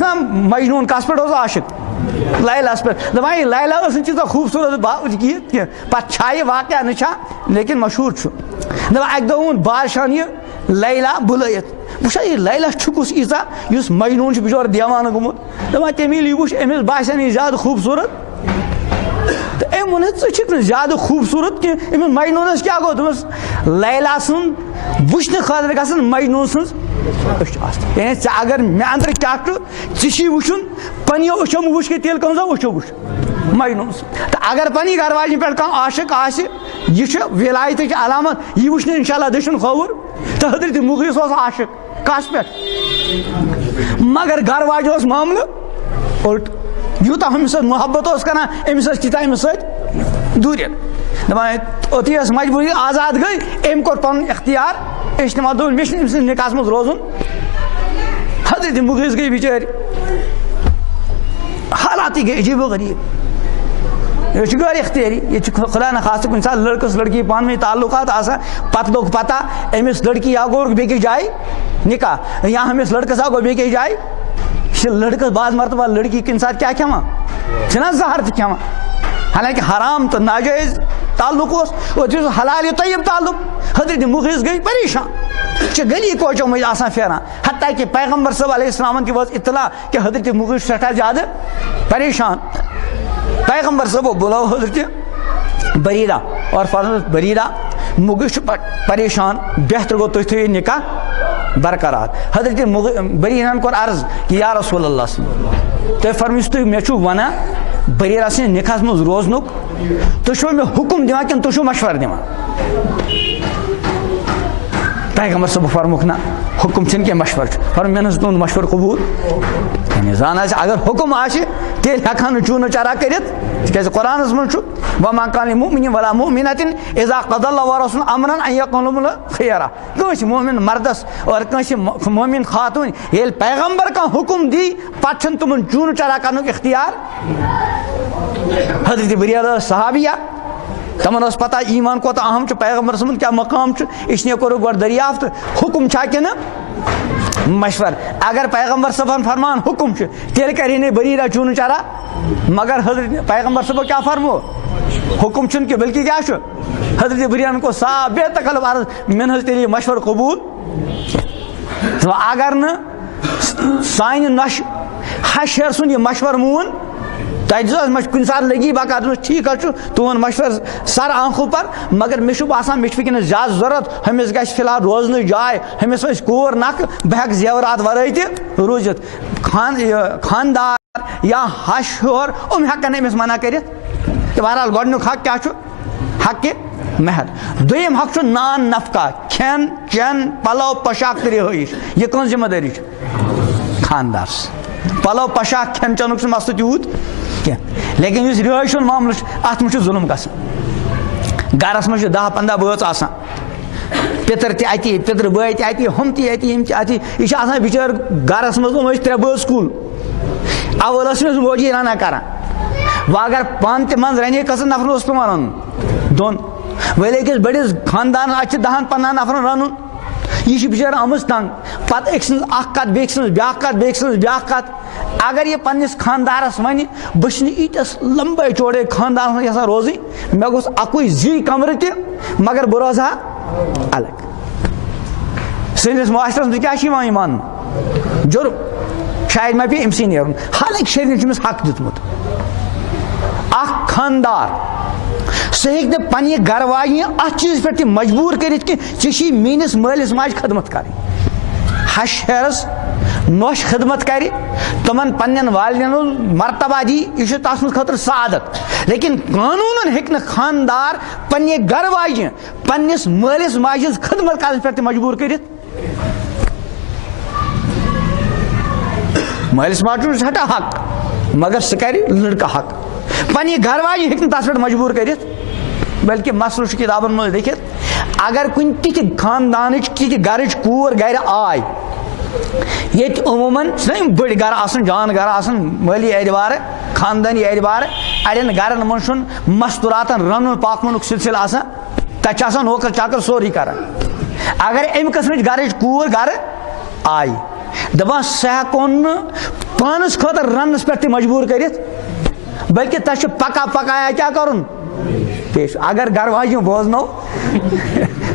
نا مجنون کس پہ عاشق لیلاس پہ دپان یہ لیلا تیوتاہ خوبصورت کی پتہ چھا واقعہ نچھا لیکن مشہور دپان اکہ دہ اون بادشاہ یہ لیلا بلائت وچھا یہ لیلا کس ایژا اس مجنون بچور دیوانہ گومت دپان تمہ لیے وچھ امس باسے نہیں زیادہ خوبصورت تو ام ون ژٕ زیادہ خوبصورت کی امس مجنونس کیا گو دپس لیلا سن وچھنے خاطر گژھن مجنون سن یعنی اگر مے اندر کیا ژی وچھن پنو اچھو وچھ کے تیل کم سا اچھو وچھ مجنون تو اگر پنہ گھر واجن پہ کھانا عاشق آسہ یہ ولایت علامت یہ وچھنے انشاء اللہ دشن کھوور تو حضرت مغیث عاشق کس پہ مگر گھر واجن معاملہ الٹ یوتاہ امس محبت کران امس تیتاہ امس ست دوریت دپان اوتھی مجبوری آزاد گئی ام کور پن اختیار استعمال دون مے امس نکاح مز روزن حضرت مغیث گئی بچار حالات گئی عجیب و غریب یہ غیر اختیاری یہ خدا نخواستہ کن سات لڑکس لڑکی پان میں تعلقات آسان پتہ لوگ پتہ امس لڑکی یا گو بیکس جائے نکاح یا امس لڑکس آ گو بیکس جائے لڑکس بعض مرتبہ لڑکی کن سات کیا کھیوان چھنا زہر تہ کھیوان حالانکہ حرام تو ناجائز تعلق اور حلال طیب تعلق حضرت مغیث گئی پریشان گلی کوچو مجھے آسان پھیران حتیٰ حتیٰ کہ پیغمبر صلی اللہ علیہ وسلم کی وجہ اطلاع کہ حضرت مغیث سٹھا زیادہ پریشان. پیغمبر صاحب بلاو حضرت بریرہ اور فرمایا بریرہ مغیث پریشان بہتر گو تُہۍ تھٲیِو نکاح برقرار. حضرت بریرہن کوٚر عرض کہ یا رسول اللہ صلی اللہ علیہ وسلم تُہۍ فرمٲیِو تُہۍ مےٚ چھُو وَنان بریرہ سٕنٛدِس نکاحس منٛز روزنُک تُہۍ چھُو مےٚ حکم دِوان کِنہٕ تُہۍ چھُو مشورٕ دِوان؟ پیغمبر صاحب فرموکھ نہ حکم چھُنہٕ کینٛہہ مشورٕ چھُ. فرموو مےٚ نہ حظ تُہُنٛد مشورٕ قبوٗل. یعنی زان آسہِ اگر حکم آسہِ تیٚلہِ ہٮ۪کہٕ ہن نہٕ چوٗنہٕ چارا کٔرِتھ تِکیٛازِ قرآنس منٛز چھُ وما کان لِمُؤمِنٍ ولا مؤمنة اذا قضى الله ورسوله امرا ان يكون لهم الخيرة. کٲنٛسہِ مومن مردس اور کٲنٛسہِ مومن خاتوٗن ییٚلہِ پیغمبر کانٛہہ حکم دی پتہٕ چھُنہٕ تِمن چوٗنہٕ چارا کرنُک اختیار. حضرت بریرہ ٲس صحابیہ تمن ٲس پتہ ایمان کوتاہ اہم چھُ پیغمبر صٲبُن کیٛاہ مقام چھُ اسلیے کوٚرُکھ گۄڈٕ دٔریافت حکم چھا کِنہٕ مشور. اگر پیغمبر صٲبن فرمان حکم چھُ تیٚلہِ کرِ نہٕ بریرہ چوٗنہٕ چارا. مگر حضرت پیغمبر صٲبو کیٛاہ فرمو حکم چھُنہٕ کینٛہہ بلکہ کیٛاہ چھُ. حضرت بریرہن کوٚر صاف بے تکلف عرض مےٚ نہ حظ تیٚلہِ یہِ مشورٕ قبوٗل. اگر نہٕ سانہِ نۄشہِ ہش ہیر سُنٛد یہِ مشورٕ مون تۄہہِ دِژ کُنہِ ساتہٕ لگی بکار دوٚپمَس ٹھیٖک حظ چھُ تُہُنٛد مشورٕ سر آنکھو پر مگر مےٚ چھُ باسان مےٚ چھُ وٕنکٮ۪نس زیادٕ ضوٚرتھ ہُمِس گژھِ فی الحال روزنٕچ جاے ہُمِس ٲسۍ کوٗر نکھٕ بہٕ ہٮ۪کہٕ زیورات ورٲے تہِ روٗزِتھ. خاندار یا ہش ہیوٚر یِم ہٮ۪کن أمِس منع کٔرِتھ. تہٕ بہرحال گۄڈنیُک حق کیٛاہ چھُ حقہِ مہر. دوٚیِم حق چھُ نان نفقہ کھٮ۪ن چٮ۪ن پلو پۄشاک تہٕ رِہٲیِش. یہِ کٕہٕنٛز ذمہٕ دٲری چھِ خاندارس. پلو پۄشاک کھٮ۪ن چٮ۪نُک چھُنہٕ مسلہٕ تیوٗت کینٛہہ لیکن یُس رِہٲیش ہُنٛد معاملہٕ چھُ اتھ منٛز چھُ ظُلم گژھان. گرس منٛز چھِ 10-15 بٲژ آسان پِتٕر تہِ اتی پِتٕر بٲے تہِ اتی ہُم تہِ اتی یِم تہِ اتی. یہِ چھِ آسان بِچٲر گرس منٛز یِم ٲسۍ 3 بٲژ کُل اول ٲس أمِس موجی رنان کران. وۄنۍ اگر پانہٕ تہِ منٛزٕ رَنہِ کٔژن نفرن اوس پیوان رَنُن 2. وۄنۍ أکِس بٔڑِس خاندانس اَتہِ چھِ 10-15 نفرن رَنُن. یہ بچار آمٕژ تنگ پتہ أکۍ سٕنٛز اکھ کتھ بیٚکہِ سٕنٛز بیٛاکھ کتھ بیٚکہِ سٕنٛز بیٛاکھ کتھ. اگر یہ پننس خاندارس ونہِ بہٕ چھُس نہٕ ییٖتِس لمبے چوڑے خاندانس منٛز یژھان روزٕنۍ مےٚ گوٚژھ اکُے زی کمرٕ تہِ مگر بہٕ روزٕ ہا الگ. سٲنِس معاشرس منٛز کیٛاہ چھُ یِوان یہِ ماننہٕ جُرم شاید ما پیٚیہِ أمسٕے نیرُن. حالانکہِ شریعتن چھُ أمِس حق دیُتمُت. اکھ خاندار سُہ ہیٚکہِ نہٕ پننہِ گرٕ واجنہِ اتھ چیٖزس پٮ۪ٹھ تہِ مجبوٗر کٔرِتھ کہِ ژےٚ چھُے میٲنِس مٲلِس ماجہِ خدمت کرٕنۍ. ہش ہیرس نۄش خدمت کرِ تِمن پننٮ۪ن والدین ہُنٛد مرتبہ دی یہِ چھُ تس منٛز خٲطرٕ سعادت. لیکن قانوٗنن ہیٚکہِ نہٕ خاندار پننہِ گرٕ واجنہِ پننِس مٲلِس ماجہِ ہٕنٛز خدمت کرنس پٮ۪ٹھ تہِ مجبوٗر کٔرِتھ. مٲلِس ماجہِ چھُ سٮ۪ٹھاہ حق مگر سُہ کرِ لڑکہٕ حق. پننہِ گرٕ واجنہِ ہیٚکہِ نہٕ تس پٮ۪ٹھ مجبوٗر کٔرِتھ. بلکہ مسلہٕ چھُ کِتابن منٛز لیکھِتھ اگر کُنہِ تِتھِ خاندانٕچ تِتھِ گرٕچ کوٗر گرِ آے ییٚتہِ عموٗمن چھِنہ یِم بٔڑۍ گرٕ آسان جان گرٕ آسان مٲلی اعتبارٕ خاندٲنی اعتبارٕ اڑٮ۪ن گرن منٛز چھُنہٕ مستوٗراتن رنُن پاکنُک سلسلہٕ آسان تتہِ چھِ آسان نوکر چاکر سورُے کران. اگر امہِ قٕسمٕچ گرٕچ کوٗر گرٕ آیہِ دپان سُہ ہٮ۪کون نہٕ پانس خٲطرٕ رننس پٮ۪ٹھ تہِ مجبوٗر کٔرِتھ بلکہ تس چھُ پکا پکایا کیٛاہ کرُن پیش. اگر گھر واجنیو بوزنو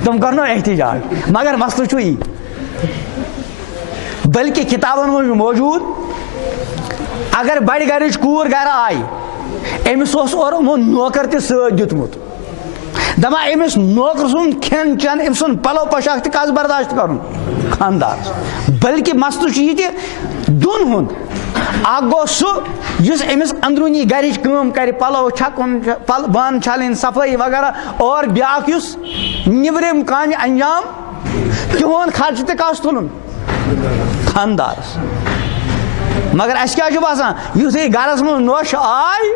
تم کرنو احتجاج مگر مسئلہ چھُ یی بلکہ کتابن منٛز موجوٗد اگر بڑِ گرٕچ کوٗر گرٕ آیہِ أمِس اوس اورٕ یِمو نوکر تہِ سۭتۍ دیُتمُت دپان أمِس نوکر سُنٛد کھٮ۪ن چٮ۪ن أمۍ سُنٛد پلو پۄشاک تہِ کس برداشت کرُن خاندارس. بلکہ مسلہٕ چھُ یہِ تہِ دۄن ہُنٛد. اکھ گوٚو سُہ یُس أمِس اندروٗنی گرِچ کٲم کرِ پلو چھکُن بانہٕ چھلٕنۍ صفٲیی وغیرہ اور بیاکھ یُس نیبرِم کامہِ انجام تِہُنٛد خرچہٕ تہِ کس تُلُن خاندارس. مگر اسہِ کیٛاہ چھُ باسان یُتھُے گرس منٛز نۄش آے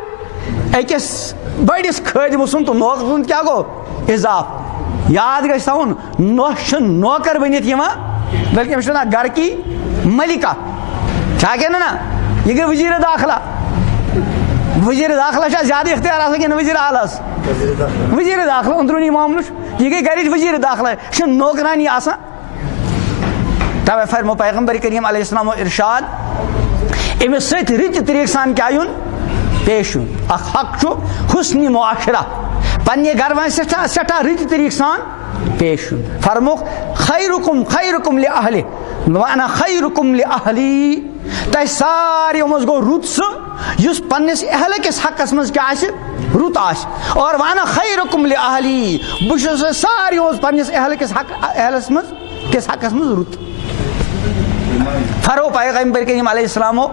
أکِس بٔڑِس خٲدمہٕ سُنٛد تہٕ نوکر سُنٛد کیٛاہ گوٚو اضافہٕ. یاد گژھِ تھاوُن نۄش چھُنہٕ نوکر بٔنِتھ یِوان بلکہ أمِس چھِ ونان گرٕ کی ملکہ چھا کِنہٕ نہ. یہِ گٔے وزیٖرِ داخلہ. وزیٖرِ داخلہ چھا زیادٕ اختیار آسان کِنہٕ وزیٖرِ اعلیٰ وزیٖرِ داخلہ أنٛدروٗنی معاملہٕ چھُ یہِ گٔے گرِچ وزیٖرِ داخلہ یہِ چھُنہٕ نوکرانی آسان. توے فرمو پیغمبر کریم علیہ السلام ارشاد أمِس سۭتۍ رٕتہِ طریٖقہٕ سان کیٛاہ یُن پیش یُن. اکھ حق چھُ حُسنِ معاشرہ پننہِ گرٕ وانہِ سٮ۪ٹھاہ رٕتہِ طریٖقہٕ سان پیش یُن. فرموکھ خیرُکُم خیرُکُم لِأہلہِ وانا خیرکم لأہلی تہ ساریو مز گو رُت سُہ یُس پننس اہل کس حقس مز کیا آسہِ رُت آسہِ اور وانا خیرکم لأہلی بہٕ چھُس ساریو مز پننس اہلس مز کس حقس مز رُت. فرو پیغمبر کریم علیہ السلامو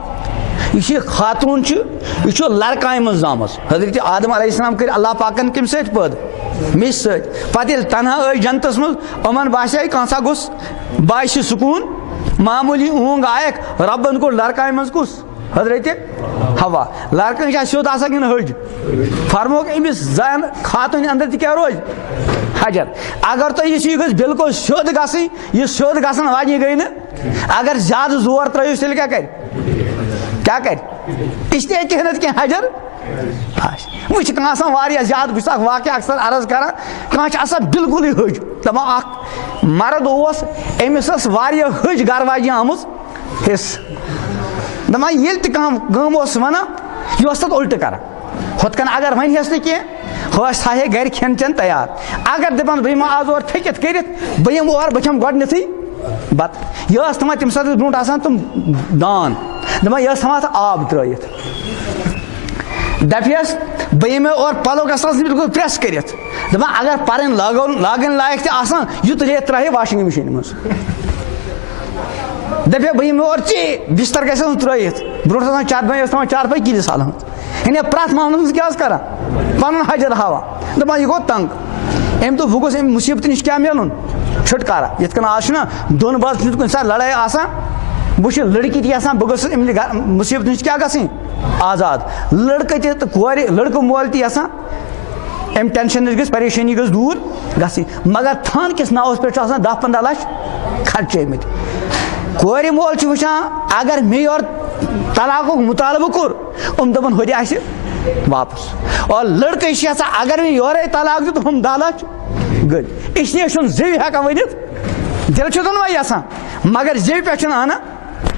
یہ خاتون یہ لڑکائیں مز زامس. حضرت آدم علیہ السلام کر اللہ پاکن کم سۭتۍ پٲدٕ مس سۭتۍ. پتہٕ ییٚلہِ تنہا ٲسۍ جنتس منٛز یِمن باسے کانٛسا گوٚژھ باسہِ سکوٗن معموٗلی اونٛگ آیکھ ربن کوٚر لڑکائیں منٛز کُس حضرت ہوا. لڑکن چھا سیوٚد آسان کِنہٕ حٔج فرموکھ أمِس زن خاتون اندر تہِ کیٛاہ روزِ حجر. اگر تۄہہِ یہِ گژھِ بالکل سیوٚد گژھٕنۍ یہِ سیوٚد گژھن واجیٚنۍ گٔے نہٕ اگر زیادٕ زور ترٲیوس تیٚلہِ کیٛاہ کرِ اس لیے کینٛہہ نتہٕ کینٛہہ حجر آسہِ. وۄنۍ چھِ کانٛہہ آسان واریاہ زیادٕ بہٕ چھُس اکھ واقعہ اکثر عرض کران کانٛہہ چھُ آسان بالکُلٕے حٔج دپان اکھ مرد اوس أمِس ٲس واریاہ حٔج گرٕ واجیٚنۍ آمٕژ حصہٕ دپان ییٚلہِ تہِ کانٛہہ گٲم اوس ونان یہِ اوس تتھ الٹہٕ کران ہُتھ کٔنۍ اگر ونہس نہٕ کینٛہہ ہُہ ٲسۍ تھاوہے گرِ کھٮ۪ن چٮ۪ن تیار اگر دپان بہٕ یِمہٕ آز اور تھٔکِتھ کٔرِتھ بہٕ یِمہٕ اور بہٕ کھٮ۪مہٕ گۄڈنیتھٕے بتہٕ. یہِ ٲس تِمن تمہِ ساتہٕ برونٛٹھ آسان تِم دان دپان یہِ ٲس تھاوان اتھ آب ترٲیِتھ دپیس بہٕ یِمہٕ اور پلو گژھنس بالکل پریس کٔرِتھ دپان اگر پرٕنۍ لاگٕنۍ لایق تہِ آسان یُتھ ریت ترٛاوہے واشنگ مشیٖن منٛز دپے بہٕ یِمہٕ اور بستر گژھٮ۪س نہٕ ترٲیِتھ برونٛٹھ ٲس آسان چارپاے ٲس تھاوان چارپاے کِلِس المٕژ یعنی پرٛٮ۪تھ معاملس منٛز کیٛاہ ٲس کران پنُن حجر ہاوان دپان یہِ گوٚو تنگ. أمۍ دوٚپ وۄنۍ گوٚژھ اَمہِ مُصیبتہٕ نِش کیٛاہ میلُن چھُٹکارا. یِتھ کٔنۍ آز چھُنہ دۄن بٲژن ہٕنٛز کُنہِ ساتہٕ لڑٲے آسان بہٕ چھُس لڑکی تہِ یژھان بہٕ گٔژھٕس اَمہِ مُصیبتہٕ نِش کیٛاہ گژھٕنۍ آزاد. لڑکہٕ تہِ تہٕ کورِ لڑکہٕ مول تہِ یژھان اَمہِ ٹینشن نِش گژھِ پریشٲنی گٔژھ دوٗر گژھٕنۍ مگر تھن کِس ناوس پٮ۪ٹھ چھُ آسان 10-15 لچھ خرچٲمٕتۍ. کورِ مول چھُ وٕچھان اگر مےٚ یورٕ طلاقُک مُطالبہٕ کوٚر یِم دپن ہُرِ آسہِ واپس اور لڑکہٕ چھِ یژھان اگر مےٚ یورے طلاق دیُت ہُم 10 لچھ گٔے. اس لیے چھُنہٕ زیٚوِ ہٮ۪کان ؤنِتھ دِل چھُ دۄنوے یژھان مگر زیٚوِ پٮ۪ٹھ چھُنہٕ اَنان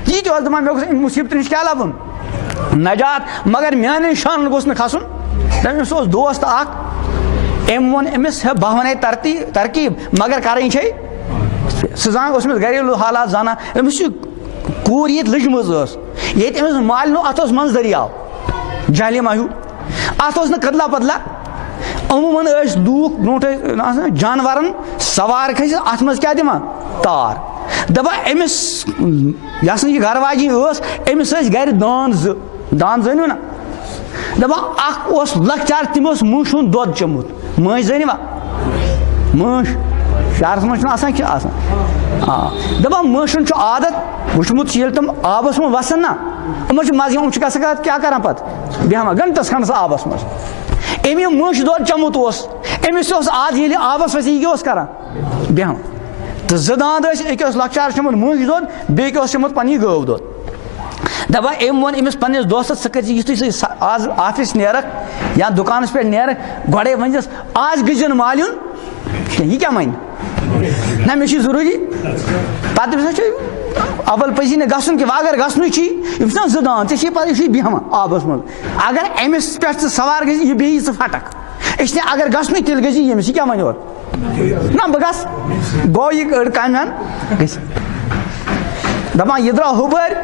یہِ تہِ اوس دپان مےٚ گوٚژھ اَمہِ مُصیبتہٕ نِش کیٛاہ لبُن نجات مگر میانٮ۪ن شانن گوٚژھ نہٕ کھسُن. تٔمِس اوس دوست اکھ أمۍ ووٚن أمِس ہے بہٕ ونے ترکیب مگر کرٕنۍ چھے سُہ زانٛہہ اوس أمِس گریلوٗ حالات زانان. أمِس چھِ کوٗر ییٚتہِ لٔجمٕژ ٲس ییٚتہِ أمِس مالنو اتھ اوس منٛز دٔریاو جہلِما ہیوٗ اتھ اوس نہٕ کدلا بدلا. عموٗمن ٲسۍ لوٗکھ برونٛٹھ ٲسۍ آسان جانورن سوار کھٔسِتھ اتھ منٛز کیٛاہ دِوان تار دپان أمِس یۄس نہٕ یہِ گرٕ واجیٚنۍ ٲس أمِس ٲسۍ گرِ دان زٲنِو نا دپان اکھ اوس لۄکچار تٔمۍ اوس مٔنٛزۍ ہُنٛد دۄد چوٚمُت مٲنٛچھ زٲنِوا مٲنٛچھ شہرس منٛز چھُنہٕ آسان کینٛہہ آسان دپان مٲنٛچھن چھُ عادت وٕچھمُت چھُ ییٚلہِ تِم آبس منٛز وسان نا یِمن چھُ مزٕ یِوان یِم چھِ گژھان کیٛاہ کران پتہٕ بیٚہوان گنٹس کھنڈس آبس منٛز. أمۍ یہِ مٔنٛچھ دۄد چوٚمُت اوس أمِس تہِ اوس عادت ییٚلہِ آبس وسہِ یہِ کیٛاہ اوس کران بیٚہوان تہٕ 2 داند ٲسۍ أکۍ اوس لۄکچار چوٚمُت مٔنٛچھ دۄد بیٚکہِ اوس چوٚمُت پننہِ گٲو دۄد. دپان أمۍ ووٚن أمِس پننِس دوستس ژٕ کٔرۍ زِ یُتھُے ژٕ آز آفِس نیرکھ یا دُکانس پٮ۪ٹھ نیرکھ گۄڈے ؤنۍزٮ۪س آز گٔژھۍ زِ نہٕ مالیُن کینٛہہ. یہِ کیٛاہ وَنہِ نہ مےٚ چھُ ضروٗری پتہٕ أمِس چھُ اول پزی نہٕ گژھُن کینٛہہ وۄنۍ اگر گژھنُے چھُے یِم چھِنہ 2 داند ژےٚ چھُے پتہٕ یہِ چھُے بیٚہوان آبس منٛز اگر أمِس پٮ۪ٹھ ژٕ سوار گژھِ یہِ بیٚہی ژٕ پھٹکھ اسلیے اگر گژھنُے تیٚلہِ گژھِ ییٚمِس یہِ کیٛاہ وَنہِ اورٕ نہ بہٕ گژھٕ گوٚو یہِ أڑۍ کامہِ ہن گژھِ دپان یہِ درٛاو ہُبٲرۍ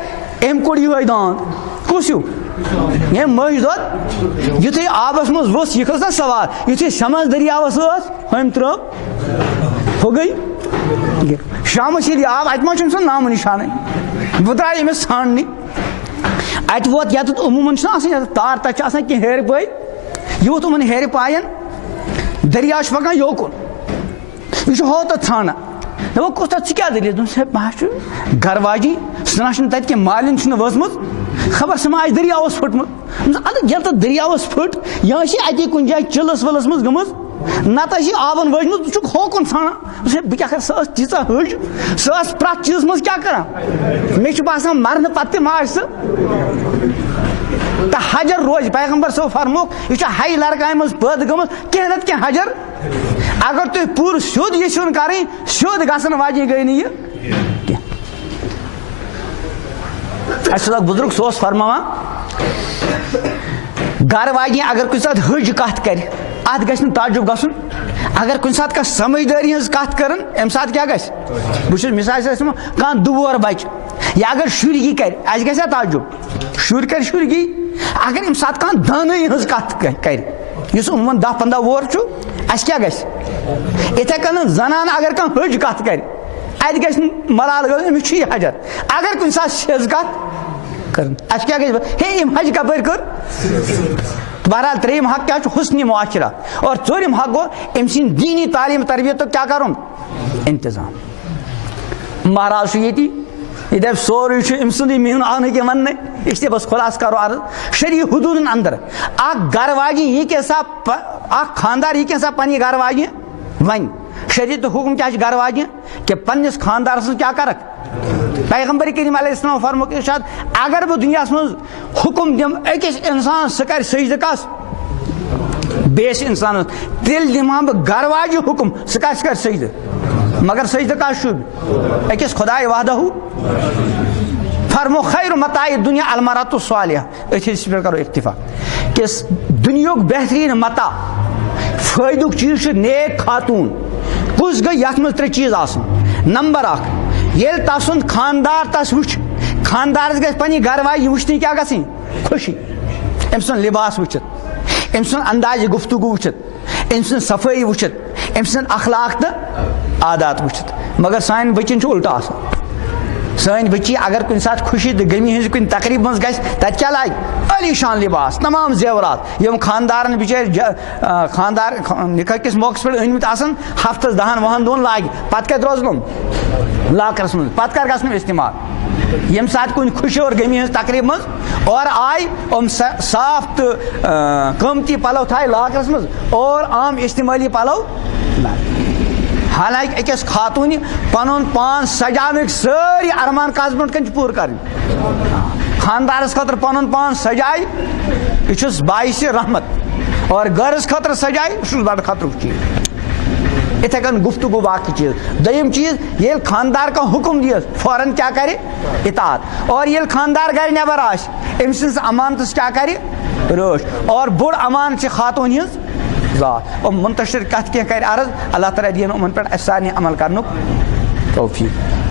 أمۍ کوٚڑ یِہوے داند کُس ہیوٗ ییٚمۍ مٔنٛچھ دۄد یُتھُے آبس منٛز ؤژھ یہِ کھٔژ نا سوار یُتھُے سمنٛز دٔریاوس ٲس ہُمۍ ترٛٲو ہُہ گٔے شامس ییٚلہِ یہِ آو اتہِ ما چھُنہٕ سُہ نامو نِشانٕے بہٕ درٛاے أمِس ژھانڈنہِ اتہِ ووت ییٚتٮ۪تھ عموٗمن چھُنہ آسان ییٚتٮ۪تھ تار تتہِ چھِ آسان کینٛہہ ہیرِ پٲے یہِ ووت یِمن ہیرِ پاین دٔریاو چھُ پکان یوکُن یہِ چھُ ہو تتھ ژھانڈان دپان کُس تتھ ژٕ کیٛاہ دٔلیٖل دوٚپُس ہے بہٕ حظ چھُ گرٕ واجیٚنۍ سُہ نہ چھُنہٕ تتہِ کینٛہہ مالِنۍ چھُنہٕ وٲژمٕژ خبر سُہ ما آسہِ دٔریاوس پھٕٹمُت اَدٕ ییٚلہِ تتھ دٔریاوس پھٕٹ یا چھِ اتی کُنہِ جایہِ چِلس وِلس منٛز گٔمٕژ نتہٕ ٲسۍ یہِ آبن وٲجمٕژ ژٕ چھُکھ ہوکُن ژھانڈان بہٕ کیٛاہ کرٕ سۄ ٲس تیٖژاہ حٔج سۄ ٲس پرٛٮ۪تھ چیٖزس منٛز کیٛاہ کران مےٚ چھُ باسان مرنہٕ پتہٕ تہِ ما آسہِ سُہ تہٕ حجر روزِ پیغمبر صٲب فرموکھ یہِ چھُ ہاے لڑکایہِ منٛز پٲدٕ گٔمٕژ کینٛہہ نتہٕ کینٛہہ حجر اگر تُہۍ پوٗرٕ سیوٚد یژھِوُن کرٕنۍ سیوٚد گژھن واجیٚنۍ گٔے نہٕ یہِ کینٛہہ. اَسہِ اوس اکھ بُزرگ سُہ اوس فرماوان گرٕ واجیٚنۍ اگر کُنہِ ساتہٕ حٔج کتھ کرِ ات گژھِ تعجب گژھُن اگر کُنہِ ساتہٕ کانٛہہ سمجھدٲری ہٕنٛز کتھ کرن امہِ ساتہٕ کیٛاہ گژھِ بہٕ چھُس مثال سے کانٛہہ دُوور بچہِ یا اگر شُرۍ یی کرِ اَسہِ گژھِ تعجب شُر کرِ شُرۍ گی اگر امہِ ساتہٕ کانٛہہ دانٲیی ہٕنٛز کتھ کرِ یُس عموٗمن 10-15 وُہر چھُ اَسہِ کیٛاہ گژھِ یِتھے کٔنۍ زنان اگر کانٛہہ حٔج کتھ کرِ اتہِ گژھِ نہٕ ملال گژھُن أمِس چھُ یہِ حجت اگر کُنہِ ساتہٕ سیٚز کتھ کرن اَسہِ کیٛاہ گژھِ ہے أمۍ حج کپٲرۍ کٔر بہرحال ترٛیٚیِم حق کیا چھُ حسنِ معاشرہ اور ژوٗرِم حق گوٚو أمۍ سٕنٛدۍ دیٖنی تعلیٖم تربیتُک کیٛاہ کرُن انتظام مہراز چھُ ییٚتی یہ دپ سورُے چھُ أمۍ سُنٛدُے میون آو نہٕ کینٛہہ وننہٕ اس لیے بس خلاص کرو عرض شرعی حدوٗدن اندر اکھ گرٕ واجِنۍ یہِ کیٛاہ اکھ خاندار یہِ کیٛاہ پننہِ گرٕ واجِنۍ ونہِ شریعت حکم کیا گھر واجنہِ کہ پنس خاندار سن کیا کرک پیغمبر کریم علیہ السلام فرموک ارشاد اگر بہ دنیا من حکم دم أکِس انسان سہ کر سجدٕ کس بیس انسان تیل دمہا بہ گھر واجہِ حکم سہ کر سجدٕ مگر سجدٕ کس چھُ أکِس خدائے وحدہ فرمو خیر متاع دنیا المرات الصالحہ اتھ پہ کرو اتفاق کہ دنیاک بہترین متاع فائدک چیز چھُ نیک خاتون کس گئی یتھ من ترے چیز آسن نمبر اکھ ییل تسن خاندار تس وچ خاندارس گژھِ پننہِ گھر واجہِ وچھنہِ کیا گژھٕنۍ خوشی أمۍ سُنٛد لباس وٕچھِتھ أمۍ سُنٛد اندازِ گفتگو وٕچھِتھ أمۍ سٕنٛز صفٲیی وٕچھِتھ أمۍ سٕنٛدۍ اخلاق تہٕ عادات وٕچھِتھ مگر سانہِ بچن چھُ الٹہٕ آسان سٲنۍ بچی اگر کُنہِ ساتہٕ خوشی تہٕ غمی ہٕنٛزِ کُنہِ تقریٖب منٛز گژھِ تتہِ کیٛاہ لاگہِ عالی شان لباس تمام زیورات یِم خاندارن بِچٲرۍ خاندار نکاح کِس موقعس پٮ۪ٹھ أنمٕتۍ آسان ہفتس 10-20 دۄہن لاگہِ پتہٕ کتہِ روزن یِم لاکرس منٛز پتہٕ کر گژھن استعمال ییٚمہِ ساتہٕ کُنہِ خوشی اور غمی ہٕنٛز تقریٖب منٛز اور آیہِ یِم صاف تہٕ قۭمتی پلو تھایہِ لاکرس منٛز اور عام استعمٲلی پلو لاگہِ حالانکہ أکِس خاتوٗنہِ پنُن پان سجاونٕکۍ سٲری ارمان کس برونٛٹھ کَنۍ چھِ پوٗرٕ کَرٕنۍ خاندارس خٲطرٕ پنُن پان سجایہِ یہِ چھُس باعثِ رحمت اور گرس خٲطرٕ سجایہِ یہِ چھُس بڑٕ خطرُک چیٖز یِتھے کٔنۍ گفتگو باقٕے چیٖز دوٚیِم چیٖز ییٚلہِ خاندار کانٛہہ حُکم دِیَس فوراً کیٛاہ کرِ اطاعت اور ییٚلہِ خاندار گرِ نٮ۪بر آسہِ أمۍ سٕنٛدِس امانتس کیٛاہ کرِ رٲچھ اور بوٚڑ امان چھِ خاتوٗن ہٕنٛز ذات اور منتشر کتھ کینٛہہ کرِ عرض اللہ تعالیٰ دِیِن یِمن پٮ۪ٹھ اسہِ سارنٕے عمل کرنُک توفیٖق